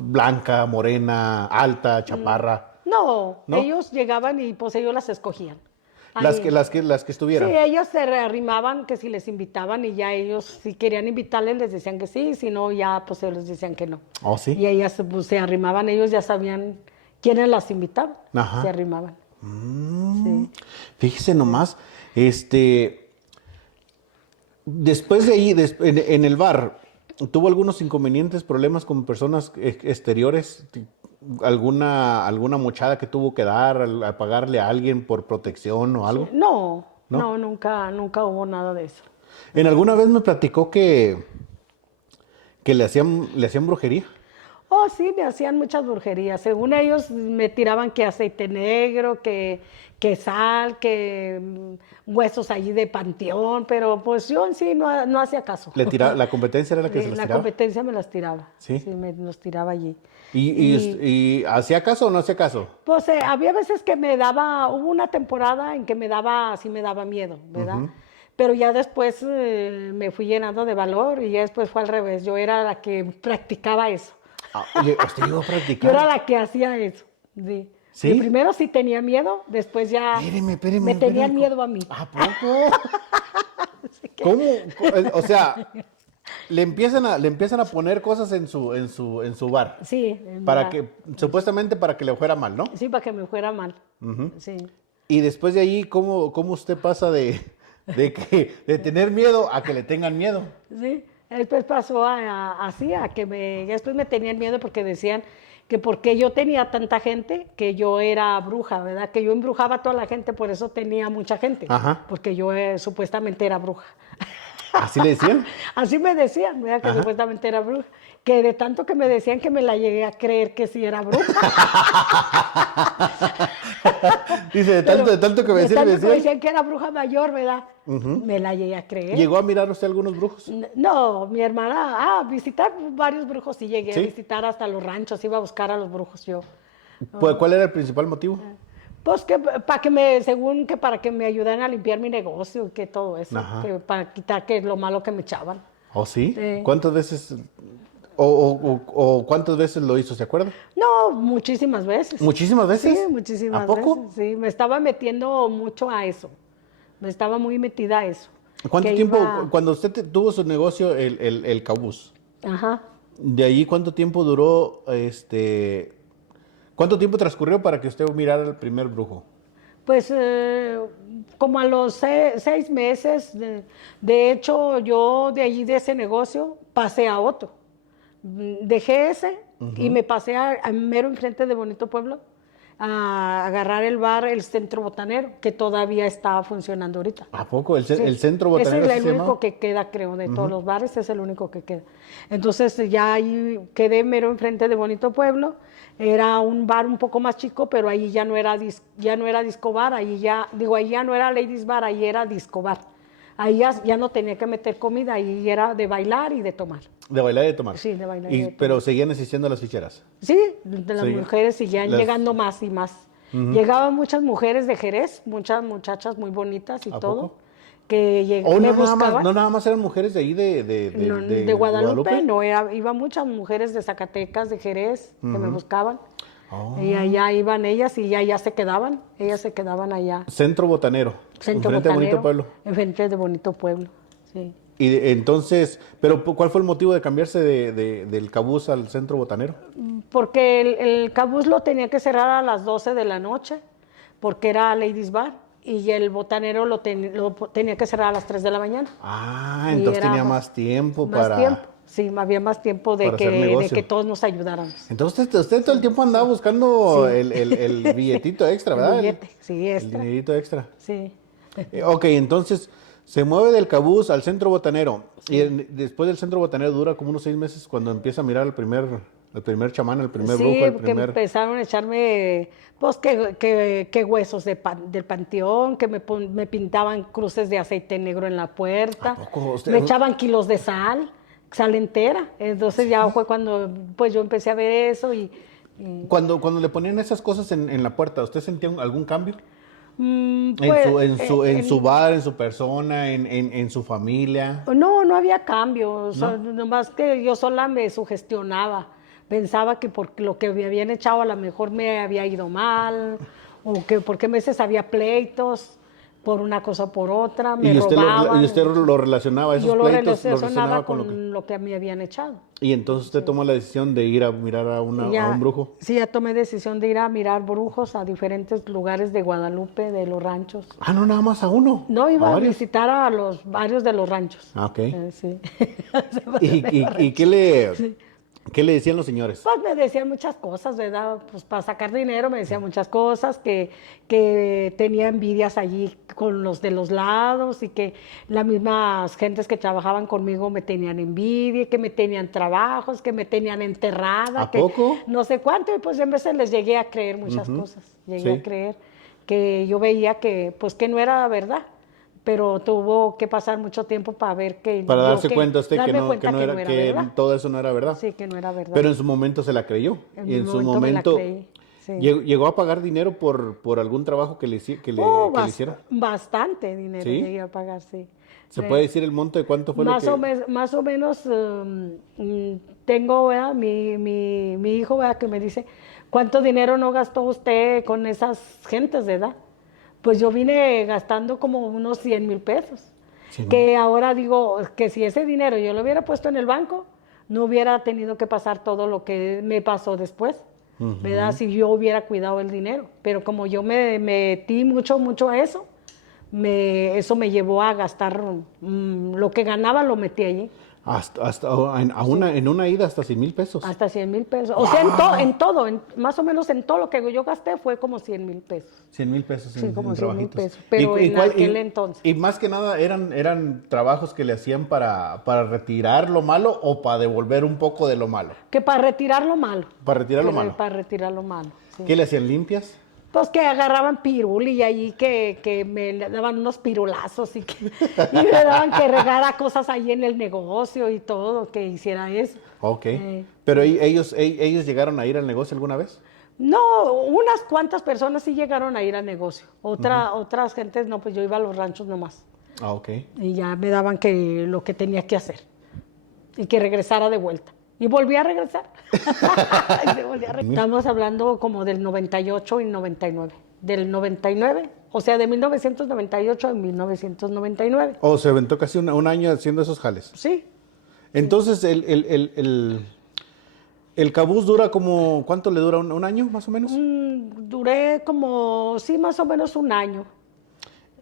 Blanca, morena, alta, chaparra. No, ¿No? ellos llegaban y pues ellos las escogían. Las Ahí. que estuvieran. Sí, ellos se arrimaban que si les invitaban y ya ellos, si querían invitarles, les decían que sí, si no, ya pues ellos les decían que no. ¿Oh, sí? Y ellas pues, se arrimaban, ellos ya sabían quiénes las invitaban, Ajá. se arrimaban. Sí. Fíjese nomás, después de ahí, en el bar, ¿tuvo algunos inconvenientes, problemas con personas exteriores? ¿Alguna mochada que tuvo que dar a pagarle a alguien por protección o algo? No, ¿No? nunca hubo nada de eso. En alguna vez me platicó que le hacían brujería. Oh, sí, me hacían muchas brujerías. Según ellos, me tiraban que aceite negro, que sal, que huesos allí de panteón, pero pues yo en sí no hacía caso. La competencia era la que se las La tiraba. competencia me las tiraba. ¿Sí? Sí, me los tiraba allí. ¿Y hacía caso o no hacía caso? Pues había veces que hubo una temporada en que sí me daba miedo, ¿verdad? Pero ya después me fui llenando de valor y ya después fue al revés. Yo era la que practicaba eso. Oye, ¿usted llegó a Yo practicar? era la que hacía eso. Sí. ¿Sí? Y primero sí tenía miedo, después ya Espéreme, me tenían espéreme. miedo a mí. ¿A poco? ¿Cómo? O sea, le empiezan a poner cosas en su bar. Sí, Para que, supuestamente para que le fuera mal, ¿no? sí, para que me fuera mal. Sí. Y después de ahí, ¿cómo usted pasa de tener miedo a que le tengan miedo? Sí, después pasó así, ya después me tenían miedo porque decían que porque yo tenía tanta gente, que yo era bruja, ¿verdad? Que yo embrujaba a toda la gente, por eso tenía mucha gente, Ajá. porque yo supuestamente era bruja. ¿Así le decían? Así me decían, ¿verdad? Que supuestamente era bruja. Que de tanto que me decían que me la llegué a creer que sí era bruja. Dice, de tanto que me De tanto que me decían. decían que era bruja mayor, ¿verdad? Me la llegué a creer. ¿Llegó a mirar usted algunos brujos? No, mi hermana, visitar varios brujos sí llegué ¿Sí? a visitar hasta los ranchos, iba a buscar a los brujos yo. Pues, ¿cuál era el principal motivo? Pues que para que me ayudaran a limpiar mi negocio, que todo eso, Ajá. que para quitar que lo malo que me echaban. ¿Oh, sí? Sí. ¿Cuántas veces o cuántas veces lo hizo, se acuerda? No, muchísimas veces. ¿Muchísimas veces? Sí, muchísimas ¿A poco? veces. Sí, me estaba metiendo mucho a eso. Me estaba muy metida a eso. ¿Cuánto Que tiempo, iba- cuando usted tuvo su negocio, el Cabús, Ajá. de ahí cuánto tiempo duró, cuánto tiempo transcurrió para que usted mirara el primer brujo? Pues como a los 6 meses, de hecho yo de allí de ese negocio pasé a otro. Dejé ese y me pasé a mero enfrente de Bonito Pueblo a agarrar el bar, el Centro Botanero, que todavía está funcionando ahorita. ¿A poco? ¿El Sí. centro botanero Ese así es se el único llamaba? que queda, creo, de todos los bares, es el único que queda. Entonces ya ahí quedé mero enfrente de Bonito Pueblo. Era un bar un poco más chico, pero ahí ya no era disco bar, ahí ya no era ladies bar, ahí era disco bar. Ahí ya no tenía que meter comida, ahí era de bailar y de tomar. De bailar y de tomar. Sí, de bailar y de tomar. Pero seguían existiendo las ficheras. Sí, de las Sí. mujeres seguían Las- llegando más y más. Llegaban muchas mujeres de Jerez, muchas muchachas muy bonitas y ¿A todo, poco? que O me no buscaban. nada más eran mujeres de ahí De Guadalupe, no, iban muchas mujeres de Zacatecas, de Jerez, que me buscaban. Oh. Y allá iban ellas y ellas se quedaban allá. Centro botanero. Centro enfrente de Bonito Botanero, Pueblo. enfrente de Bonito Pueblo, sí. Entonces, pero ¿cuál fue el motivo de cambiarse del Cabús al centro botanero? Porque el Cabús lo tenía que cerrar a las 12 de la noche, porque era Ladies Bar, y el Botanero lo tenía que cerrar a las 3 de la mañana. Ah, Y entonces era tenía más tiempo Más para... tiempo, sí, había más tiempo para hacer negocio. de que todos nos ayudáramos. Entonces usted todo el tiempo andaba buscando Sí. el billetito extra, El ¿verdad? billete, sí, El extra. dinerito extra. Sí. Ok, entonces se mueve del Cabús al centro botanero. Y después del centro botanero dura como unos 6 meses cuando empieza a mirar El primer chamán, el primer Sí, brujo, el que primer... empezaron a echarme, pues, que huesos del panteón, que me pintaban cruces de aceite negro en la ¿A puerta, poco usted? me echaban kilos de sal entera. Entonces ya fue cuando, pues, yo empecé a ver eso y Cuando le ponían esas cosas en la puerta, ¿usted sentía algún cambio? pues, En su bar, en su persona, en su familia. no había cambio, o sea, ¿No? nomás que yo sola me sugestionaba. Pensaba que por lo que me habían echado a lo mejor me había ido mal, o que porque a veces había pleitos por una cosa o por otra, me Y robaban. usted lo relacionaba, esos Yo lo pleitos, lo relacionaba relacionaba con lo que... con lo que me habían echado. Y entonces usted tomó la decisión de ir a mirar a Y un brujo. sí, ya tomé decisión de ir a mirar brujos a diferentes lugares de Guadalupe, de los ranchos. Ah, no, nada más a uno. No, iba a varios. visitar a los varios de los ranchos. Ah, ok. Sí. ¿Y qué le decían los señores? Pues me decían muchas cosas, ¿verdad? Pues para sacar dinero me decían muchas cosas, que tenía envidias allí con los de los lados y que las mismas gentes que trabajaban conmigo me tenían envidia, que me tenían trabajos, que me tenían enterrada, ¿A que poco? no sé cuánto, y pues en veces les llegué a creer muchas cosas, llegué Sí. a creer que yo veía que pues que no era verdad. Pero tuvo que pasar mucho tiempo para ver que Para yo darse que- cuenta usted que darme no, cuenta que no era, que verdad. todo eso no era verdad. Sí, que no era verdad. Pero en su momento se la creyó. En Y mi en su momento me la momento creí, sí. llegó a pagar dinero por algún trabajo que le hiciera. Bastante dinero ¿Sí? llegué a pagar, sí. ¿Se puede decir el monto de cuánto fue Más, lo que...? más o menos tengo, ¿verdad? Mi hijo, ¿verdad? Que me dice, ¿cuánto dinero no gastó usted con esas gentes de edad? Pues yo vine gastando como unos 100,000 pesos. 100,000. Que ahora digo que si ese dinero yo lo hubiera puesto en el banco, no hubiera tenido que pasar todo lo que me pasó después, ¿verdad? Si yo hubiera cuidado el dinero. Pero como yo me metí mucho a eso, eso me llevó a gastar lo que ganaba, lo metí allí. En una ida hasta 100,000 pesos. Hasta 100,000 pesos. O sea, en todo, más o menos en todo lo que yo gasté fue como 100,000 pesos. 100,000 pesos Sí, como en 100,000 trabajitos. pesos, pero en aquel entonces. Y más que nada, ¿eran trabajos que le hacían para retirar lo malo o para devolver un poco de lo malo? Que para retirar lo malo. Para retirar lo malo. Para retirar lo malo, sí. ¿Qué le hacían, limpias? Pues que agarraban pirul y allí que me daban unos pirulazos y me daban que regara cosas ahí en el negocio y todo, que hiciera eso. Ok. Pero ellos llegaron a ir al negocio alguna vez. No, unas cuantas personas sí llegaron a ir al negocio. Otras gentes no, pues yo iba a los ranchos nomás. Ah, ok. Y ya me daban que lo que tenía que hacer y que regresara de vuelta. Y volví a regresar. Estamos hablando como del 98 y 99. Del 99, o sea, de 1998 a 1999. O se aventó casi un año haciendo esos jales. Sí. Entonces, el cabús dura como... ¿Cuánto le dura? ¿Un año, más o menos? Duré como, sí, más o menos un año.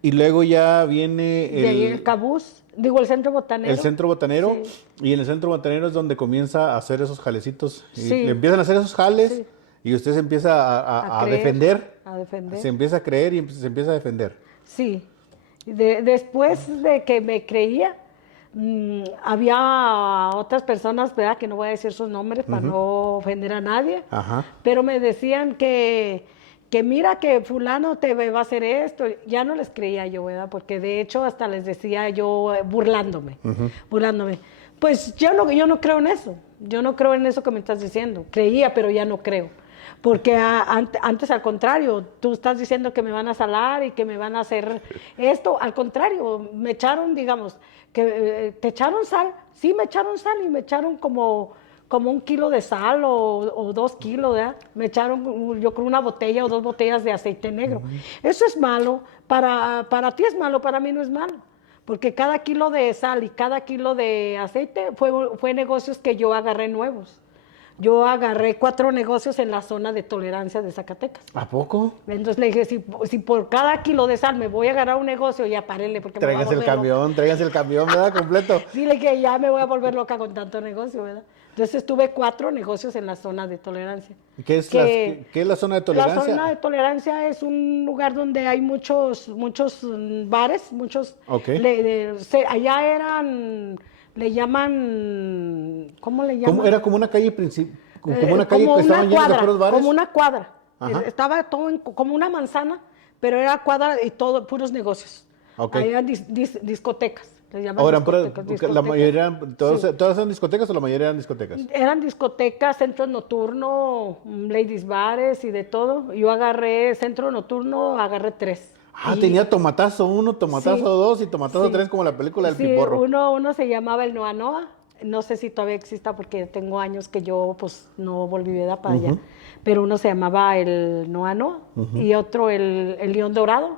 Y luego ya viene De ahí el cabús, digo, el centro botanero. el centro botanero. Sí. Y en el centro botanero es donde comienza a hacer esos jalecitos. Y Sí. le empiezan a hacer esos jales Sí. y usted se empieza a creer, defender. A defender. Se empieza a creer y se empieza a defender. Sí. Después de que me creía, había otras personas, ¿verdad? Que no voy a decir sus nombres para no ofender a nadie. Ajá. Pero me decían que mira que fulano te va a hacer esto. Ya no les creía yo, ¿verdad? Porque de hecho hasta les decía yo burlándome. Pues yo no creo en eso. Yo no creo en eso que me estás diciendo. Creía, pero ya no creo. Porque antes, al contrario, tú estás diciendo que me van a salar y que me van a hacer esto. Al contrario, me echaron, digamos, que te echaron sal. Sí, me echaron sal y me echaron como 1 kilo de sal o 2 kilos, ¿verdad? Me echaron, yo creo, 1 botella o 2 botellas de aceite negro. Eso es malo. Para ti es malo, para mí no es malo. Porque cada kilo de sal y cada kilo de aceite fue negocios que yo agarré nuevos. Yo agarré 4 negocios en la zona de tolerancia de Zacatecas. ¿A poco? Entonces le dije, si por cada kilo de sal me voy a agarrar un negocio, ya párenle porque me voy a Tráigase volver el camión, ¿verdad? Completo. loca. Dile que ya me voy a volver loca con tanto negocio, ¿verdad? Entonces tuve 4 negocios en la zona de tolerancia. ¿Qué es la zona de tolerancia? La zona de tolerancia es un lugar donde hay muchos bares, muchos... Ok. Allá eran... Le llaman, ¿cómo le llaman? Era como una calle como una calle como que estaban una llenos de cuadra, puros bares. como una cuadra. Ajá. Estaba todo como una manzana, pero era cuadra y todo, puros negocios. Ok. Había discotecas, les llaman Ahora, discotecas. la mayoría, Sí. ¿todas eran discotecas o la mayoría eran discotecas? Eran discotecas, centro nocturno, ladies bares y de todo. Yo agarré centro nocturno, agarré 3. Ah, tenía tomatazo 1, tomatazo Sí, 2 y tomatazo sí. 3 como la película del Sí, Piporro. uno se llamaba el Noa Noa. No sé si todavía exista porque tengo años que yo pues no volví vida para allá. Pero uno se llamaba el Noa Noa y otro el León Dorado,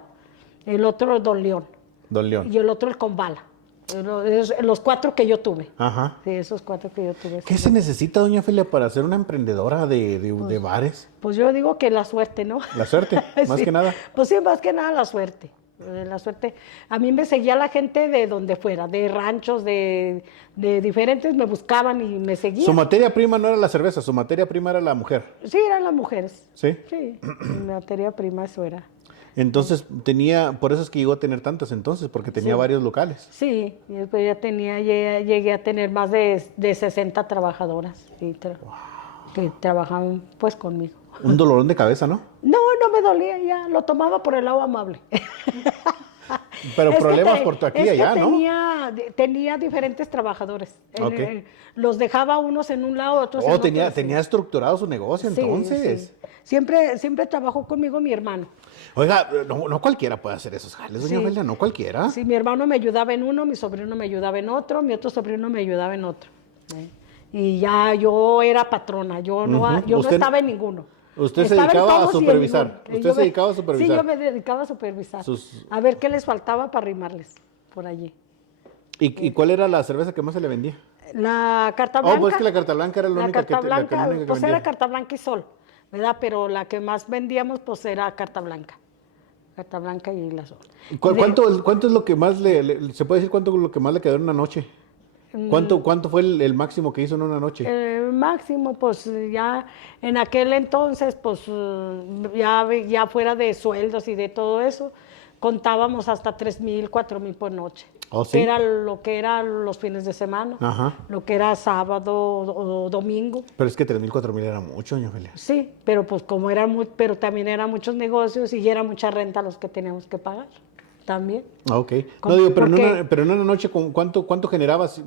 el otro Don León Don León. y el otro el Combala. Los 4 que yo tuve. Ajá. Sí, esos 4 que yo tuve. ¿Qué sí. se necesita, doña Ofelia, para ser una emprendedora de bares? Pues yo digo que la suerte, ¿no? La suerte, más Sí. que nada. Pues sí, más que nada la suerte. La suerte. A mí me seguía la gente de donde fuera, de ranchos, de diferentes, me buscaban y me seguían. Su materia prima no era la cerveza, su materia prima era la mujer. Sí, eran las mujeres. ¿Sí? Sí, mi materia prima eso era. Entonces por eso es que llegó a tener tantas entonces, porque tenía Sí. varios locales. Sí, y después llegué a tener más de 60 trabajadoras sí, que trabajaban pues conmigo. Un dolorón de cabeza, ¿no? No, no me dolía ya, lo tomaba por el lado amable. Pero Es que problemas por aquí y allá, ¿no? Tenía diferentes trabajadores. Ok. Los dejaba unos en un lado, otros en Oh, otro. tenía estructurado su negocio Sí, entonces. sí. Siempre trabajó conmigo mi hermano. Oiga, no cualquiera puede hacer esos jales, doña Sí. Ofelia, no cualquiera. Sí, mi hermano me ayudaba en uno, mi sobrino me ayudaba en otro, mi otro sobrino me ayudaba en otro. Y ya yo era patrona, yo no Usted- estaba en ninguno. usted se Estaba en dedicaba a todos y en supervisar. ninguno. Usted se dedicaba a supervisar. Sí, yo me dedicaba a supervisar. A ver qué les faltaba para arrimarles por allí. ¿Y cuál era la cerveza que más se le vendía? La carta blanca. Oh, pues que la carta blanca era la única carta que, la blanca, única que pues vendía. era carta blanca y sol, ¿verdad? Pero la que más vendíamos pues era carta blanca. Carta blanca y la sol. ¿Cuánto es lo que más se puede decir cuánto es lo que más le quedó en una noche? ¿Cuánto fue el máximo que hizo en una noche? El máximo, pues ya en aquel entonces, pues ya fuera de sueldos y de todo eso, contábamos hasta 3,000, 4,000 por noche. ¿Oh, sí? Que era lo que eran los fines de semana, Ajá. lo que era sábado o domingo. Pero es que 3,000, 4,000 era mucho, doña Ofelia. Sí, pero pues como pero también eran muchos negocios y era mucha renta los que teníamos que pagar también. Ah, ok. No digo, Porque- pero en una noche, ¿cuánto generabas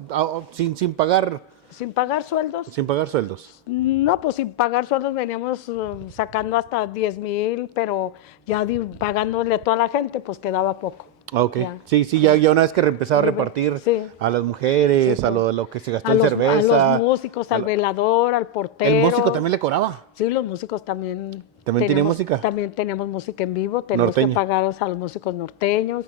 sin pagar Sin pagar sueldos. sueldos? No, pues sin pagar sueldos veníamos sacando hasta 10,000, pero ya pagándole a toda la gente, pues quedaba poco. Ah, ok. Ya. Sí, ya una vez que empezaba a repartir Sí. a las mujeres, a lo que se gastó A en los, cerveza. a los músicos, al velador, al portero. ¿El músico también le cobraba? Sí, los músicos también. ¿También tenía música? También teníamos música en vivo, tenemos Norteña. que pagar a los músicos norteños,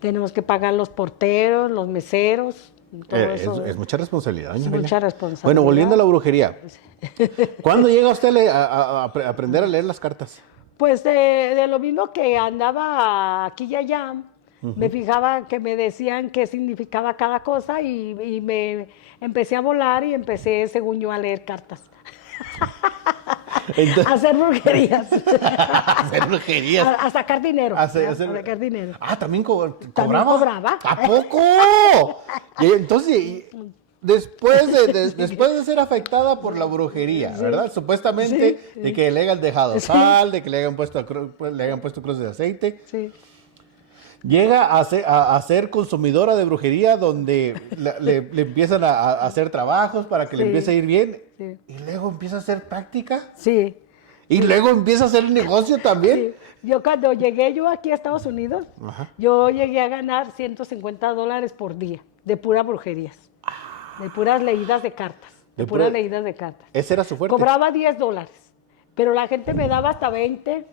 tenemos que pagar los porteros, los meseros, todo eso. Es mucha responsabilidad, doña Es Ofelia. mucha responsabilidad. Bueno, volviendo a la brujería. ¿Cuándo llega usted a aprender a leer las cartas? Pues de lo mismo que andaba aquí y allá, me fijaba que me decían qué significaba cada cosa y me empecé a volar y empecé, según yo, a leer cartas. Entonces- A hacer brujerías. hacer brujerías. A sacar dinero. A A hacer- sacar dinero. Ah, ¿también cobraba? También cobraba. ¿A poco? Y entonces, después de ser afectada por la brujería, ¿verdad? Supuestamente de que le hayan dejado sal, de que le hayan puesto cruz de aceite. Sí. Llega a ser consumidora de brujería donde le empiezan a hacer trabajos para que le Sí. empiece a ir bien. Sí. Y luego empieza a hacer práctica. Sí. Y luego empieza a hacer negocio también. Sí. Yo cuando llegué yo aquí a Estados Unidos, Ajá. yo llegué a ganar $150 por día de puras brujerías, de puras leídas de cartas, De de puras pura- leídas de cartas. Ese era su fuerte. Cobraba $10, pero la gente me daba hasta 20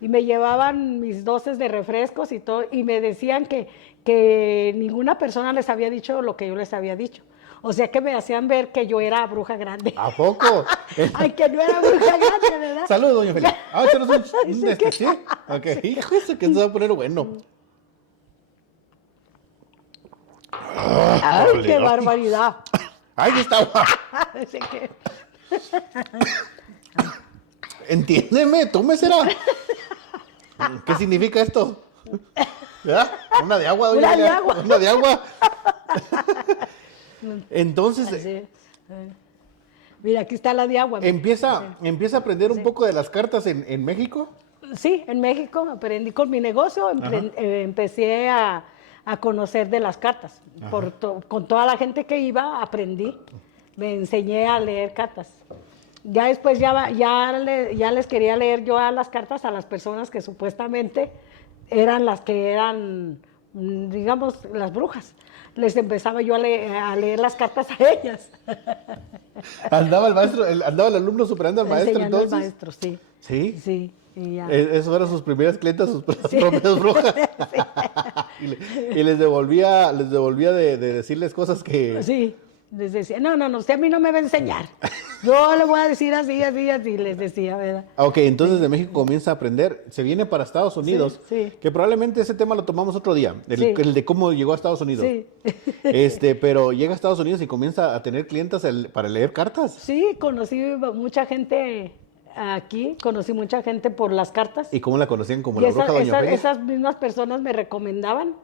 y me llevaban mis doces de refrescos y todo, y me decían que ninguna persona les había dicho lo que yo les había dicho. O sea que me hacían ver que yo era bruja grande. ¿A poco? Ay, que no era bruja grande, ¿verdad? Saludos, doña Ofelia. Ah, ¿esto no es un Sí, de que- ¿sí? Ok. Hijo, eso que se va a poner bueno. Ay, qué barbaridad. Ahí estaba. Así que- Entiéndeme, tú me será. ¿Qué significa esto? ¿Verdad? Una de agua, doña Una de Ofelia. agua. Una de agua. Entonces, Así. Mira, aquí está la de agua. Empieza a aprender un poco de las cartas en México. Sí, en México aprendí con mi negocio, empecé a conocer de las cartas. Con toda la gente que iba, aprendí, me enseñé a leer cartas. Ya después ya les quería leer yo a las cartas a las personas que supuestamente eran las que eran, digamos, las brujas. Les empezaba yo a leer las cartas a ellas. Andaba el alumno superando al maestro, Enseñando entonces. al maestro, sí. Sí. Sí. Y ya. Esas fueron sus primeras clientas, sus propias brujas. y les devolvía de decirles cosas que... Sí, les decía, no, usted a mí no me va a enseñar. Yo le voy a decir así, les decía, ¿verdad? Ok, entonces de México comienza a aprender, se viene para Estados Unidos, Sí. que probablemente ese tema lo tomamos otro día, el de cómo llegó a Estados Unidos. Sí. Pero llega a Estados Unidos y comienza a tener clientas para leer cartas. Sí, conocí mucha gente aquí, conocí mucha gente por las cartas. ¿Y cómo la conocían? Como Y la bruja Doña Ofelia. esas mismas personas me recomendaban.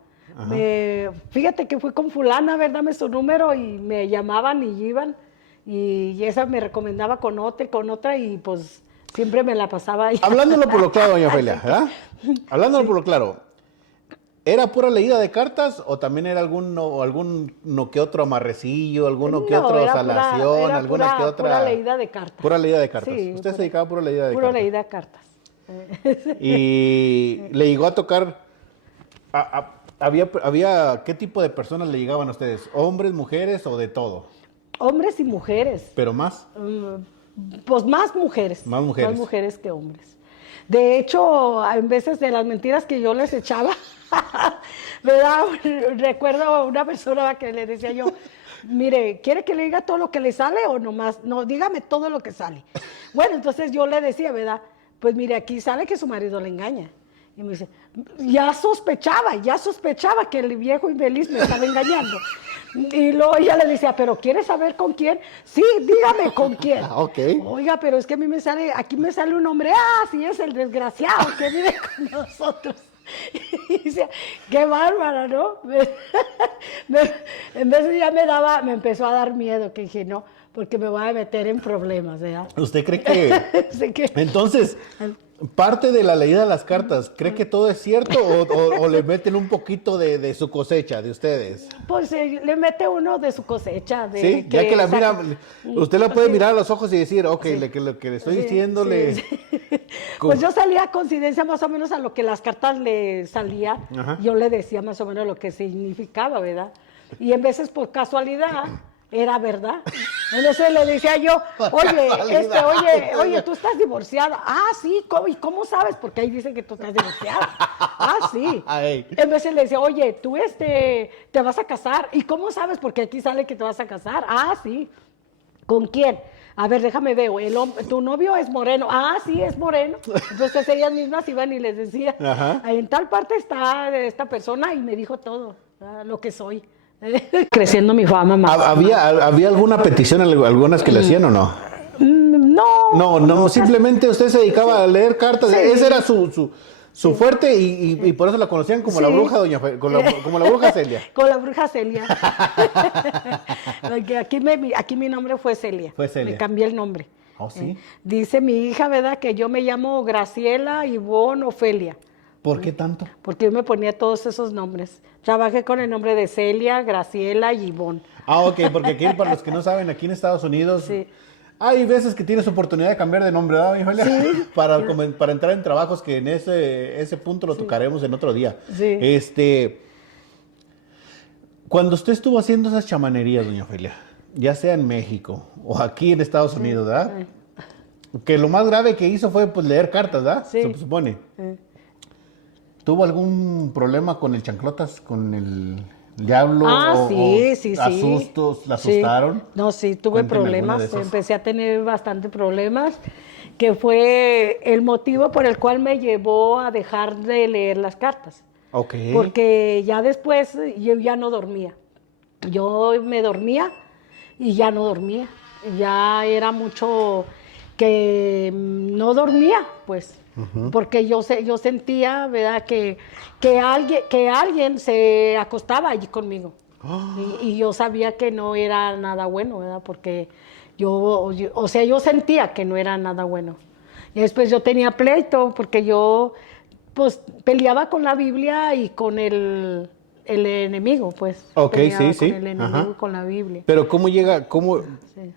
Fíjate que fui con fulana, ¿verdad? Dame su número y me llamaban y iban. Y esa me recomendaba con otra y pues siempre me la pasaba ahí. Hablándolo por lo claro, Doña Ofelia, ¿verdad? Hablándolo por lo claro. ¿Era pura leída de cartas o también era alguno que otro amarrecillo, alguno que otro salación, alguna que otra? Pura leída de cartas. Pura leída de cartas. Sí, Usted se dedicaba a pura leída de Pura cartas. leída de cartas. Y le llegó a tocar. Había ¿qué tipo de personas le llegaban a ustedes? ¿Hombres, mujeres o de todo? Hombres y mujeres. ¿Pero más? Pues más mujeres. Más mujeres. Más mujeres que hombres. De hecho, en veces de las mentiras que yo les echaba, ¿verdad? Recuerdo a una persona que le decía yo, mire, ¿quiere que le diga todo lo que le sale o nomás? No, dígame todo lo que sale. Bueno, entonces yo le decía, ¿verdad? Pues mire, aquí sale que su marido le engaña. Y me dice, ya sospechaba que el viejo infeliz me estaba engañando. Y luego ella le decía, ¿pero quieres saber con quién? Sí, dígame con quién. Ok. Oiga, pero es que aquí me sale un hombre, sí, es el desgraciado que vive con nosotros. Y decía, qué bárbara, ¿no? En vez de ya me empezó a dar miedo, que dije, no, porque me voy a meter en problemas, ¿verdad? ¿Usted cree que...? Sí que... Entonces, parte de la leída de las cartas, ¿cree que todo es cierto o le meten un poquito de su cosecha, de ustedes? Pues le mete uno de su cosecha. Sí, ya que la mira, usted la puede sí. mirar a los ojos y decir, ok, Sí. lo que le estoy Sí, diciéndole... sí. Pues yo salía a coincidencia más o menos a lo que las cartas le salía. Ajá. Yo le decía más o menos lo que significaba, ¿verdad? Y en veces por casualidad era verdad. Entonces le decía yo, oye, tú estás divorciada. Ah, sí, ¿y cómo sabes? Porque ahí dicen que tú estás divorciada. Ah, sí. Ay. En veces le decía, oye, tú te vas a casar. ¿Y cómo sabes? Porque aquí sale que te vas a casar. Ah, sí. ¿Con quién? A ver, déjame ver, tu novio es moreno. Ah, sí, es moreno. Entonces ellas mismas iban y les decía, Ajá. en tal parte está esta persona y me dijo todo, lo que soy. Creciendo mi fama más. ¿Había alguna petición, algunas que le hacían o no? No. No, simplemente usted se dedicaba a leer cartas. Sí. Ese era su fuerte y por eso la conocían como la bruja como la bruja Celia. Con la bruja Celia. Porque aquí mi nombre fue Celia. Fue Celia. Me cambié el nombre. ¿Oh, sí? Dice mi hija, ¿verdad? Que yo me llamo Graciela Ivonne Ofelia. ¿Por qué tanto? Porque yo me ponía todos esos nombres. Trabajé con el nombre de Celia, Graciela y Ivonne. Ah, ok, porque aquí, para los que no saben, aquí en Estados Unidos, Sí. hay veces que tienes oportunidad de cambiar de nombre, ¿verdad, Ofelia? Sí. Para entrar en trabajos que en ese punto lo tocaremos en otro día. Sí. Cuando usted estuvo haciendo esas chamanerías, doña Ofelia, ya sea en México o aquí en Estados Unidos, ¿verdad? Que lo más grave que hizo fue pues leer cartas, ¿verdad? Sí. Se supone. ¿Tuvo algún problema con el chanclotas, con el diablo? Sí. ¿Asustos? ¿La asustaron? No, sí, tuve Cuénteme alguno problemas. de esos. Empecé a tener bastante problemas, que fue el motivo por el cual me llevó a dejar de leer las cartas. Ok. Porque ya después yo ya no dormía. Yo me dormía y ya no dormía. Ya era mucho que no dormía, pues. Porque yo sentía, ¿verdad? Que alguien se acostaba allí conmigo. Y yo sabía que no era nada bueno, ¿verdad? Porque O sea, yo sentía que no era nada bueno. Y después yo tenía pleito porque yo pues peleaba con la Biblia y con el enemigo, pues. Ok, Peleaba sí, con sí. el enemigo Ajá. y con la Biblia. Pero ¿cómo llega, cómo, Sí,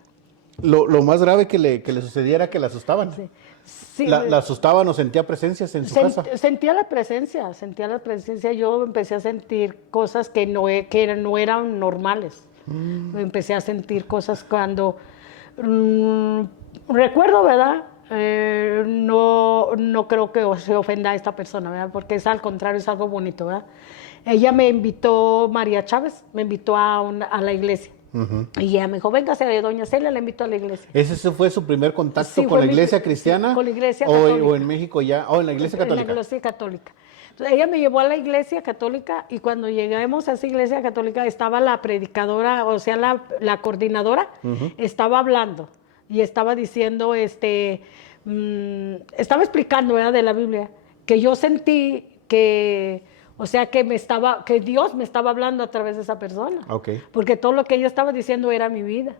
lo más grave que le sucedía era que la asustaban? sí. Sí, ¿La asustaban o sentía presencias en su casa? sentía la presencia, sentía la presencia. Yo empecé a sentir cosas que no eran normales. Empecé a sentir cosas cuando recuerdo, ¿verdad? No creo que se ofenda a esta persona, ¿verdad? Porque es al contrario, es algo bonito, ¿verdad? Ella me invitó, María Chávez, me invitó a la iglesia. Y ella me dijo, véngase, doña Celia, la invito a la iglesia. ¿Ese fue su primer contacto Sí, con fue la iglesia sí, cristiana? con la iglesia O católica. en México ya, en la iglesia En la católica. iglesia católica. Entonces, ella me llevó a la iglesia católica y cuando llegamos a esa iglesia católica estaba la predicadora, o sea, la coordinadora, estaba hablando y estaba diciendo, estaba explicando, ¿verdad?, de la Biblia, que yo sentí que, o sea, que Dios me estaba hablando a través de esa persona. Ok. Porque todo lo que ella estaba diciendo era mi vida.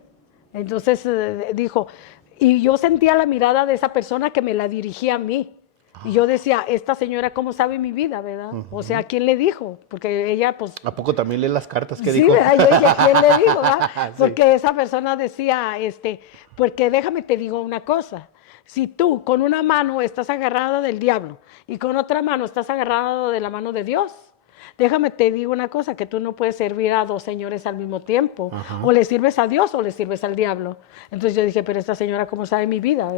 Entonces dijo, y yo sentía la mirada de esa persona que me la dirigía a mí. Y yo decía, esta señora, ¿cómo sabe mi vida, verdad? O sea, ¿quién le dijo? Porque ella, pues... ¿A poco también lee las cartas que Sí, dijo? ¿verdad? Yo dije, ¿quién le dijo, verdad? Sí. Porque esa persona decía, porque déjame te digo una cosa. Si tú con una mano estás agarrado del diablo y con otra mano estás agarrado de la mano de Dios, déjame te digo una cosa, que tú no puedes servir a dos señores al mismo tiempo. Ajá. O le sirves a Dios o le sirves al diablo. Entonces yo dije, pero esta señora, ¿cómo sabe mi vida?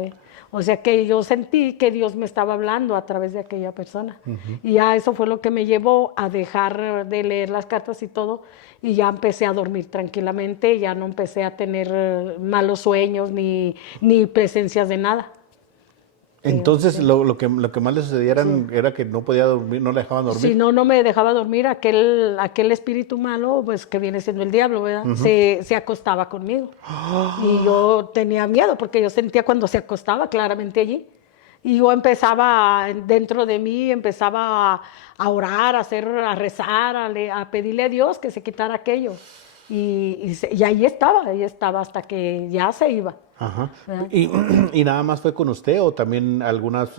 O sea que yo sentí que Dios me estaba hablando a través de aquella persona. Y ya eso fue lo que me llevó a dejar de leer las cartas y todo. Y ya empecé a dormir tranquilamente, ya no empecé a tener malos sueños ni presencias de nada. Entonces, Sí. lo que más le sucedía era que no podía dormir, no le dejaban dormir. Si no me dejaba dormir, aquel espíritu malo, pues que viene siendo el diablo, ¿verdad? Se acostaba conmigo. Y yo tenía miedo porque yo sentía cuando se acostaba claramente allí. Y yo dentro de mí, empezaba a orar, a rezar, a pedirle a Dios que se quitara aquello. Y ahí estaba hasta que ya se iba. Ajá. ¿Verdad? ¿Y nada más fue con usted o también algunas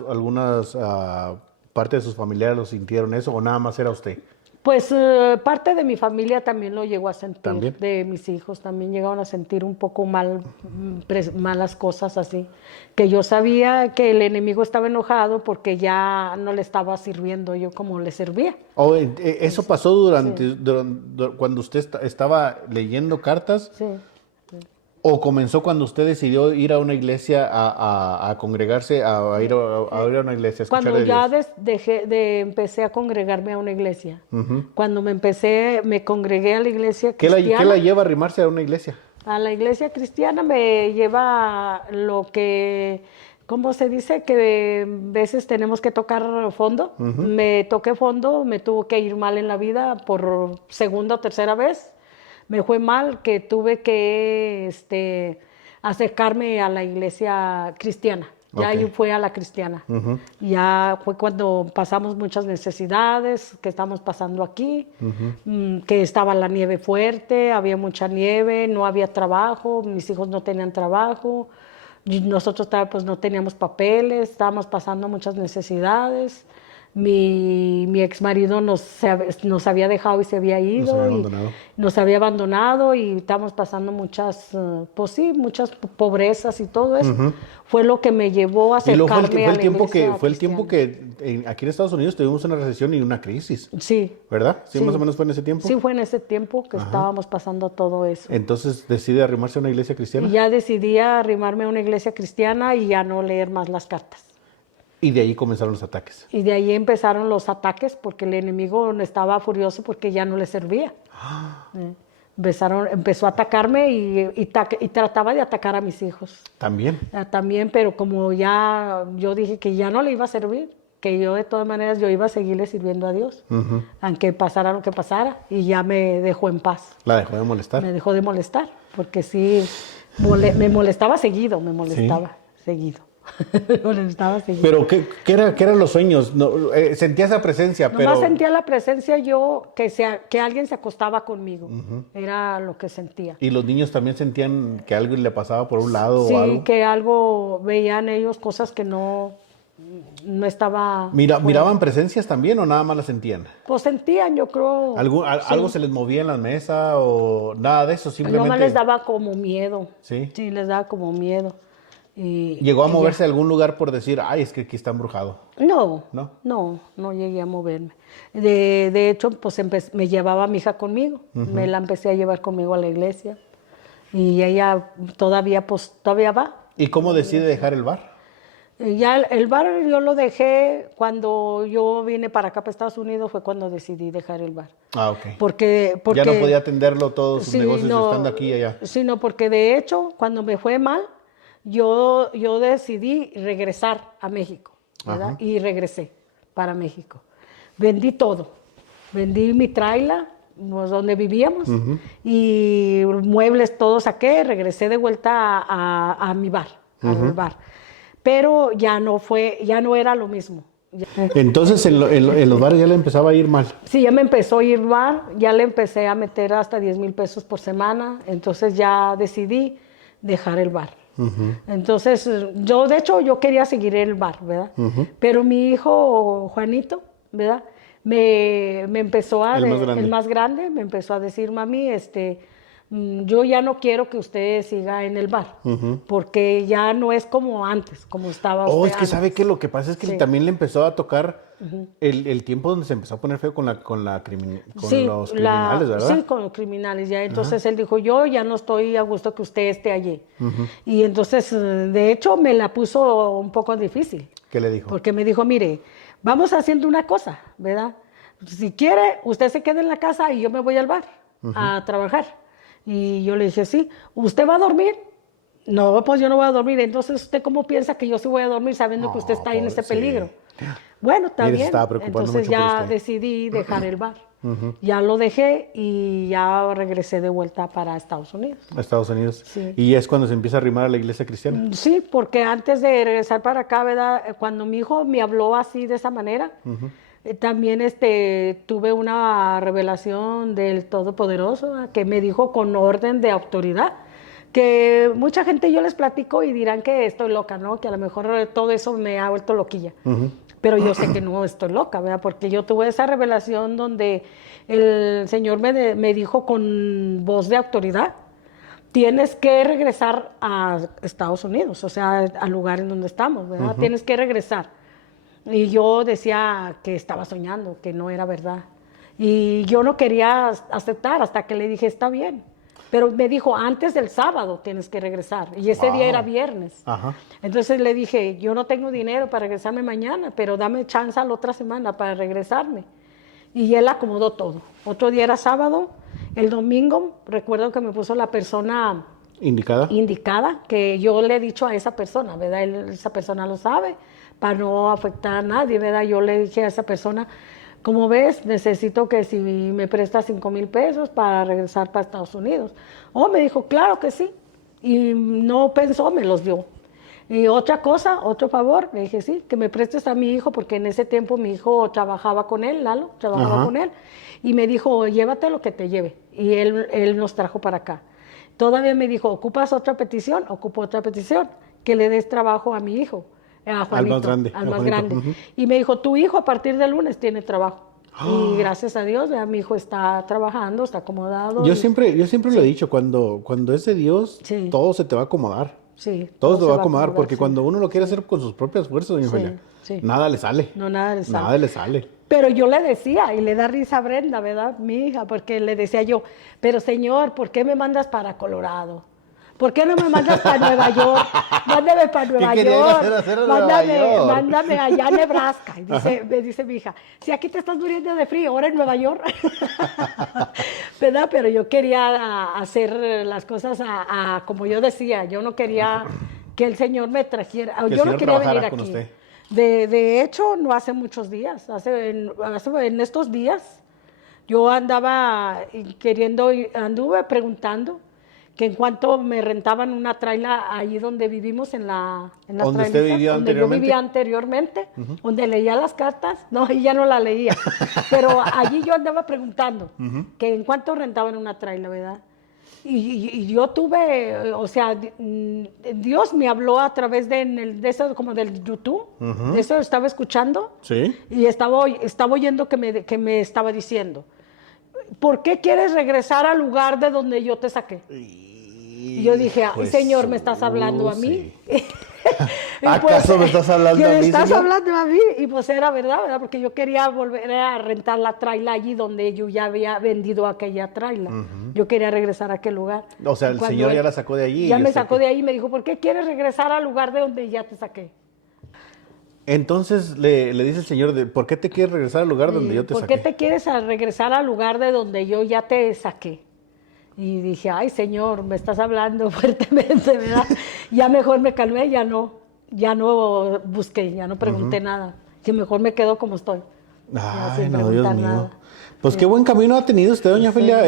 partes de sus familiares lo sintieron eso o nada más era usted? Pues parte de mi familia también lo llegó a sentir, ¿También? de mis hijos también llegaron a sentir un poco malas cosas así, que yo sabía que el enemigo estaba enojado porque ya no le estaba sirviendo yo como le servía. ¿Eso pasó durante cuando usted estaba leyendo cartas? Sí. ¿O comenzó cuando usted decidió ir a una iglesia a congregarse, a ir a una iglesia, a escuchar Cuando de ya Dios? empecé a congregarme a una iglesia, cuando me congregué a la iglesia ¿Qué cristiana. la lleva a arrimarse a una iglesia? A la iglesia cristiana me lleva lo que, ¿cómo se dice? Que a veces tenemos que tocar fondo. Me toqué fondo, me tuvo que ir mal en la vida por segunda o tercera vez. Me fue mal que tuve que acercarme a la iglesia cristiana. Ya ahí fue a la cristiana. Ya fue cuando pasamos muchas necesidades que estamos pasando aquí, que estaba la nieve fuerte, había mucha nieve, no había trabajo, mis hijos no tenían trabajo, y nosotros pues no teníamos papeles, estábamos pasando muchas necesidades. Mi ex marido nos había dejado y se había ido. Nos había abandonado y estábamos pasando muchas pobrezas y todo eso. Fue lo que me llevó a acercarme a la iglesia cristiana. Fue el tiempo que aquí en Estados Unidos tuvimos una recesión y una crisis. Sí. ¿Verdad? ¿Sí, más o menos fue en ese tiempo? Sí, fue en ese tiempo que estábamos pasando todo eso. Entonces decide arrimarse a una iglesia cristiana. Y ya decidí arrimarme a una iglesia cristiana y ya no leer más las cartas. Y de ahí comenzaron los ataques. Y de ahí empezaron los ataques porque el enemigo estaba furioso porque ya no le servía. Empezó a atacarme y trataba de atacar a mis hijos. ¿También? También, pero como ya yo dije que ya no le iba a servir, que yo de todas maneras yo iba a seguirle sirviendo a Dios, aunque pasara lo que pasara, y ya me dejó en paz. ¿La dejó de molestar? Me dejó de molestar, porque sí, me molestaba seguido, seguido. Lo necesitaba seguir. Pero, ¿qué eran los sueños? No, sentía esa presencia, pero... Nomás sentía la presencia yo, que alguien se acostaba conmigo. Era lo que sentía. ¿Y los niños también sentían que algo le pasaba por un lado Sí, o algo? que algo, veían ellos cosas que no estaba... ¿Miraban presencias también o nada más las sentían? Pues sentían, yo creo. ¿Algo se les movía en la mesa o nada de eso? Simplemente... Nomás les daba como miedo. Sí. Sí, les daba como miedo. ¿Llegó a y moverse ya. a algún lugar por decir, ay, es que aquí está embrujado? No, ¿No? no llegué a moverme. De hecho, pues me llevaba a mi hija conmigo. Me la empecé a llevar conmigo a la iglesia. Y ella todavía va. ¿Y cómo decide dejar el bar? Ya el bar yo lo dejé cuando yo vine para acá, para Estados Unidos, fue cuando decidí dejar el bar. Ah, ok. Porque Ya no podía atenderlo todos sus sí, negocios no, estando aquí y allá. Sí, no, porque de hecho, cuando me fue mal, yo decidí regresar a México, ¿verdad? Ajá. Y regresé para México. Vendí todo. Vendí mi trailer, pues, donde vivíamos, y muebles todos saqué, regresé de vuelta a mi bar, al bar. Pero ya no era lo mismo. Entonces en los bares ya le empezaba a ir mal. Sí, ya me empezó a ir bar, ya le empecé a meter hasta 10,000 pesos por semana, entonces ya decidí dejar el bar. Entonces, de hecho, yo quería seguir en el bar, ¿verdad? Pero mi hijo, Juanito, ¿verdad? Me empezó el más grande, me empezó a decir, mami, yo ya no quiero que usted siga en el bar, porque ya no es como antes, como estaba usted Es que antes. ¿sabe qué? Lo que pasa es que Sí. también le empezó a tocar el tiempo donde se empezó a poner feo con los criminales, ¿verdad? Sí, con los criminales. Ya entonces él dijo, yo ya no estoy a gusto que usted esté allí. Y entonces, de hecho, me la puso un poco difícil. ¿Qué le dijo? Porque me dijo, mire, vamos haciendo una cosa, ¿verdad? Si quiere, usted se queda en la casa y yo me voy al bar a trabajar. Y yo le dije, sí, ¿usted va a dormir? No, pues yo no voy a dormir. Entonces, ¿usted cómo piensa que yo sí voy a dormir sabiendo que usted está ahí en ese peligro? Bueno, está Mire, se bien. estaba preocupando Entonces mucho por ya usted. decidí dejar el bar. Ya lo dejé y ya regresé de vuelta para Estados Unidos. A Estados Unidos. Sí. Y es cuando se empieza a arrimar a la iglesia cristiana. Sí, porque antes de regresar para acá, ¿verdad? Cuando mi hijo me habló así de esa manera, también tuve una revelación del Todopoderoso, ¿verdad? Que me dijo con orden de autoridad, que mucha gente yo les platico y dirán que estoy loca, ¿no? Que a lo mejor todo eso me ha vuelto loquilla. Pero yo sé que no estoy loca, ¿verdad? Porque yo tuve esa revelación donde el Señor me dijo con voz de autoridad, tienes que regresar a Estados Unidos, o sea, al lugar en donde estamos, ¿verdad? Tienes que regresar. Y yo decía que estaba soñando, que no era verdad. Y yo no quería aceptar hasta que le dije, está bien. Pero me dijo, antes del sábado tienes que regresar. Y ese día era viernes. Ajá. Entonces le dije, yo no tengo dinero para regresarme mañana, pero dame chance a la otra semana para regresarme. Y él acomodó todo. Otro día era sábado. El domingo, recuerdo que me puso la persona indicada, que yo le he dicho a esa persona, ¿verdad? Esa persona lo sabe, para no afectar a nadie, ¿verdad? Yo le dije a esa persona, como ves, necesito que si me prestas 5,000 pesos para regresar para Estados Unidos. Me dijo, claro que sí. Y no pensó, me los dio. Y otra cosa, otro favor, le dije, sí, que me prestes a mi hijo, porque en ese tiempo mi hijo trabajaba con él, Lalo, trabajaba con él. Y me dijo, llévate lo que te lleve. Y él nos trajo para acá. Todavía me dijo, ¿ocupas otra petición? Ocupo otra petición, que le des trabajo a mi hijo. A Juanito, al más grande. Y me dijo, tu hijo a partir del lunes tiene trabajo. Y gracias a Dios, ya mi hijo está trabajando, está acomodado. Yo siempre lo he dicho, cuando es de Dios, todo se te va a acomodar. Sí. Todo se va a acomodar, porque cuando uno lo quiere hacer con sus propias fuerzas, doña Ofelia, nada le sale. No, nada le sale. Nada le sale. Pero yo le decía, y le da risa a Brenda, ¿verdad? Mi hija, porque le decía yo, pero señor, ¿por qué me mandas para Colorado? ¿Por qué no me mandas para Nueva York? Mándame para Nueva York. Mándame allá a Nebraska. Y me dice mi hija, si aquí te estás muriendo de frío, ahora en Nueva York. ¿Verdad? Pero yo quería hacer las cosas como yo decía. Yo no quería que el Señor me trajera. Yo no quería venir aquí. Usted. De hecho, no hace muchos días. En estos días, yo anduve preguntando que en cuanto me rentaban una traila allí donde vivimos en la ¿Donde usted trailita, vivía donde anteriormente? yo vivía anteriormente, donde leía las cartas, no, ahí ya no la leía, pero allí yo andaba preguntando que en cuánto rentaban una traila, ¿verdad? Y yo tuve, o sea, Dios me habló a través de eso, como del YouTube, de eso estaba escuchando, Sí. y estaba oyendo que me estaba diciendo, ¿por qué quieres regresar al lugar de donde yo te saqué? Y yo dije, ay, Señor, ¿me estás hablando a mí? Sí. Y ¿Acaso me estás hablando a mí, ¿Me estás Señor? hablando a mí? Y pues era verdad, ¿verdad? Porque yo quería volver a rentar la traila allí donde yo ya había vendido aquella traila. Yo quería regresar a aquel lugar. O sea, Y el cuando Señor ya la sacó de allí. Ya y me usted sacó que- de ahí y me dijo, ¿por qué quieres regresar al lugar de donde ya te saqué? Entonces le dice el Señor, ¿por qué te quieres regresar al lugar donde yo te ¿Por saqué? qué te quieres regresar al lugar de donde yo ya te saqué? Y dije, ay, Señor, me estás hablando fuertemente, ¿verdad? Ya mejor me calmé, ya no busqué, ya no pregunté nada. Que mejor me quedo como estoy. Ya Ay, sin no, Dios preguntar mío. nada. Pues qué buen camino ha tenido usted, doña Felia.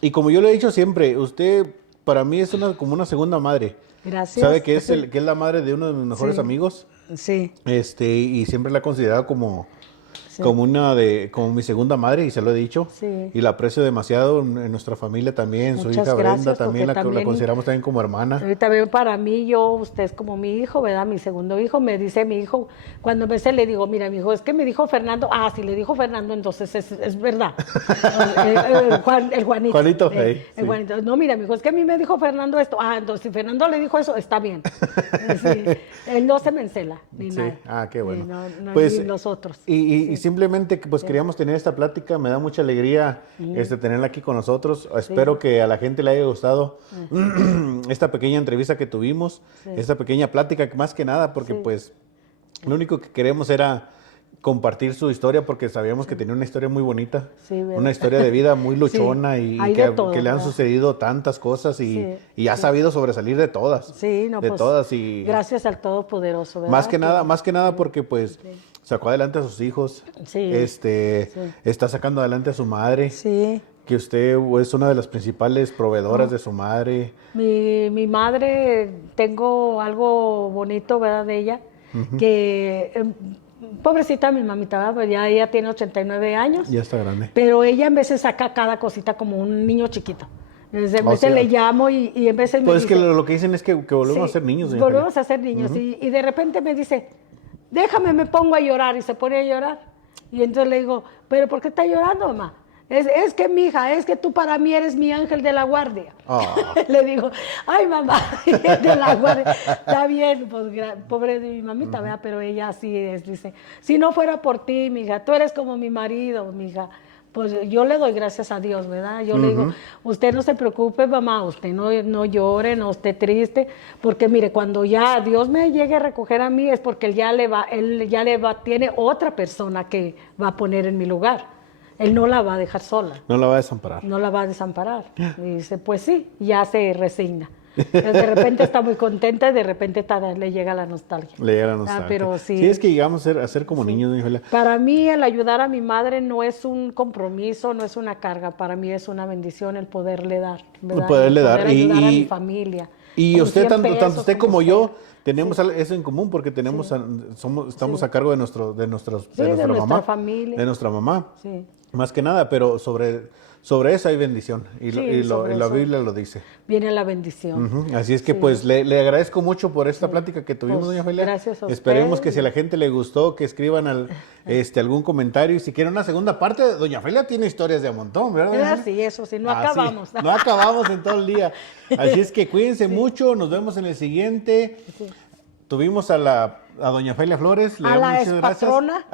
Y como yo le he dicho siempre, usted para mí es como una segunda madre. Gracias. Sabe que es la madre de uno de mis mejores Sí. amigos. Sí, Y siempre la he considerado como sí. como mi segunda madre, y se lo he dicho. Sí. Y la aprecio demasiado en nuestra familia también. Su Muchas hija Brenda gracias, también porque la también- consideramos también como hermana. También para mí, usted es como mi hijo, ¿verdad? Mi segundo hijo, me dice mi hijo, cuando a veces le digo, mira, mi hijo, es que me dijo Fernando, si le dijo Fernando, entonces es verdad. El Juanito. Juanito, el sí. Juanito. No, mira, mi hijo, es que a mí me dijo Fernando esto. Entonces si Fernando le dijo eso, está bien. Sí, él no se me encela, ni Sí. nada. Qué bueno. No, Pues, ni los otros. Y simplemente pues queríamos tener esta plática, me da mucha alegría tenerla aquí con nosotros. Espero que a la gente le haya gustado esta pequeña entrevista que tuvimos, esta pequeña plática, más que nada, porque pues lo único que queremos era compartir su historia, porque sabíamos que tenía una historia muy bonita, Sí, ¿verdad? una historia de vida muy luchona y Hay de todo, que le han ¿verdad? sucedido tantas cosas Sí, y ha sabido sobresalir de todas. Sí, no, de pues, todas y gracias al Todopoderoso, ¿verdad? más que nada porque pues sacó adelante a sus hijos, Sí, está sacando adelante a su madre, Sí. que usted es una de las principales proveedoras de su madre. Mi madre, tengo algo bonito, ¿verdad? De ella, que pobrecita mi mamita, ¿verdad? Pues ya ella tiene 89 años, Ya está grande. pero ella en veces saca cada cosita como un niño chiquito. En O veces sea, le llamo y en veces me Pues es que dice, lo que dicen es que volvemos a ser niños. doña volvemos Felia. a ser niños. Y de repente me dice, déjame, me pongo a llorar. Y se pone a llorar. Y entonces le digo, ¿pero por qué está llorando, mamá? Es que, mija, es que tú para mí eres mi ángel de la guardia. Le digo, ay, mamá, de la guardia. Está bien, pues, pobre de mi mamita, ¿verdad? Pero ella así es, dice, si no fuera por ti, mija, tú eres como mi marido, mija. Pues yo le doy gracias a Dios, ¿verdad? Yo le digo, usted no se preocupe, mamá, usted no llore, no esté triste, porque mire, cuando ya Dios me llegue a recoger a mí es porque él ya tiene otra persona que va a poner en mi lugar. Él no la va a dejar sola, No la va a desamparar. no la va a desamparar. Y dice, pues sí, ya se resigna. Pero de repente está muy contenta y de repente le llega la nostalgia. Le llega la nostalgia. Pero sí. Sí, es que llegamos a ser como niños, doña Felia. Para mí el ayudar a mi madre no es un compromiso, no es una carga, para mí es una bendición el poderle dar, ¿verdad? Poderle El dar. poder ayudar a mi familia. Y Con usted, 100 tanto pesos, usted como usted. yo, tenemos eso en común porque estamos a cargo de nuestra nuestra mamá. familia. De nuestra mamá. Sí. Más que nada, pero sobre eso hay bendición. Y Sí, sobre la eso. Biblia lo dice. Viene la bendición. Ujú. Así es que pues le agradezco mucho por esta plática que tuvimos, Pues, doña Felia. gracias a Esperemos usted. que si a la gente le gustó, que escriban algún comentario. Y si quieren una segunda parte, doña Felia tiene historias de a montón, ¿verdad? doña Felia? Sí, eso sí, no Así, acabamos. no acabamos en todo el día. Así es que cuídense mucho, nos vemos en el siguiente. Tuvimos a doña Felia Flores. Le A damos la muchas gracias. expatrona.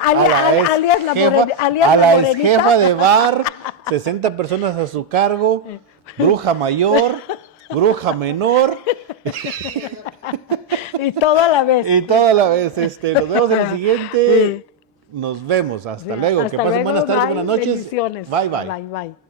A alias la la ex jefa morenita. de bar, 60 personas a su cargo, bruja mayor, bruja menor Y todo a la vez. y toda la vez. Nos vemos en el siguiente. Nos vemos. Hasta luego. Hasta Que pasen luego, buenas tardes, bye, buenas noches. bendiciones. Bye, bye. Bye, bye.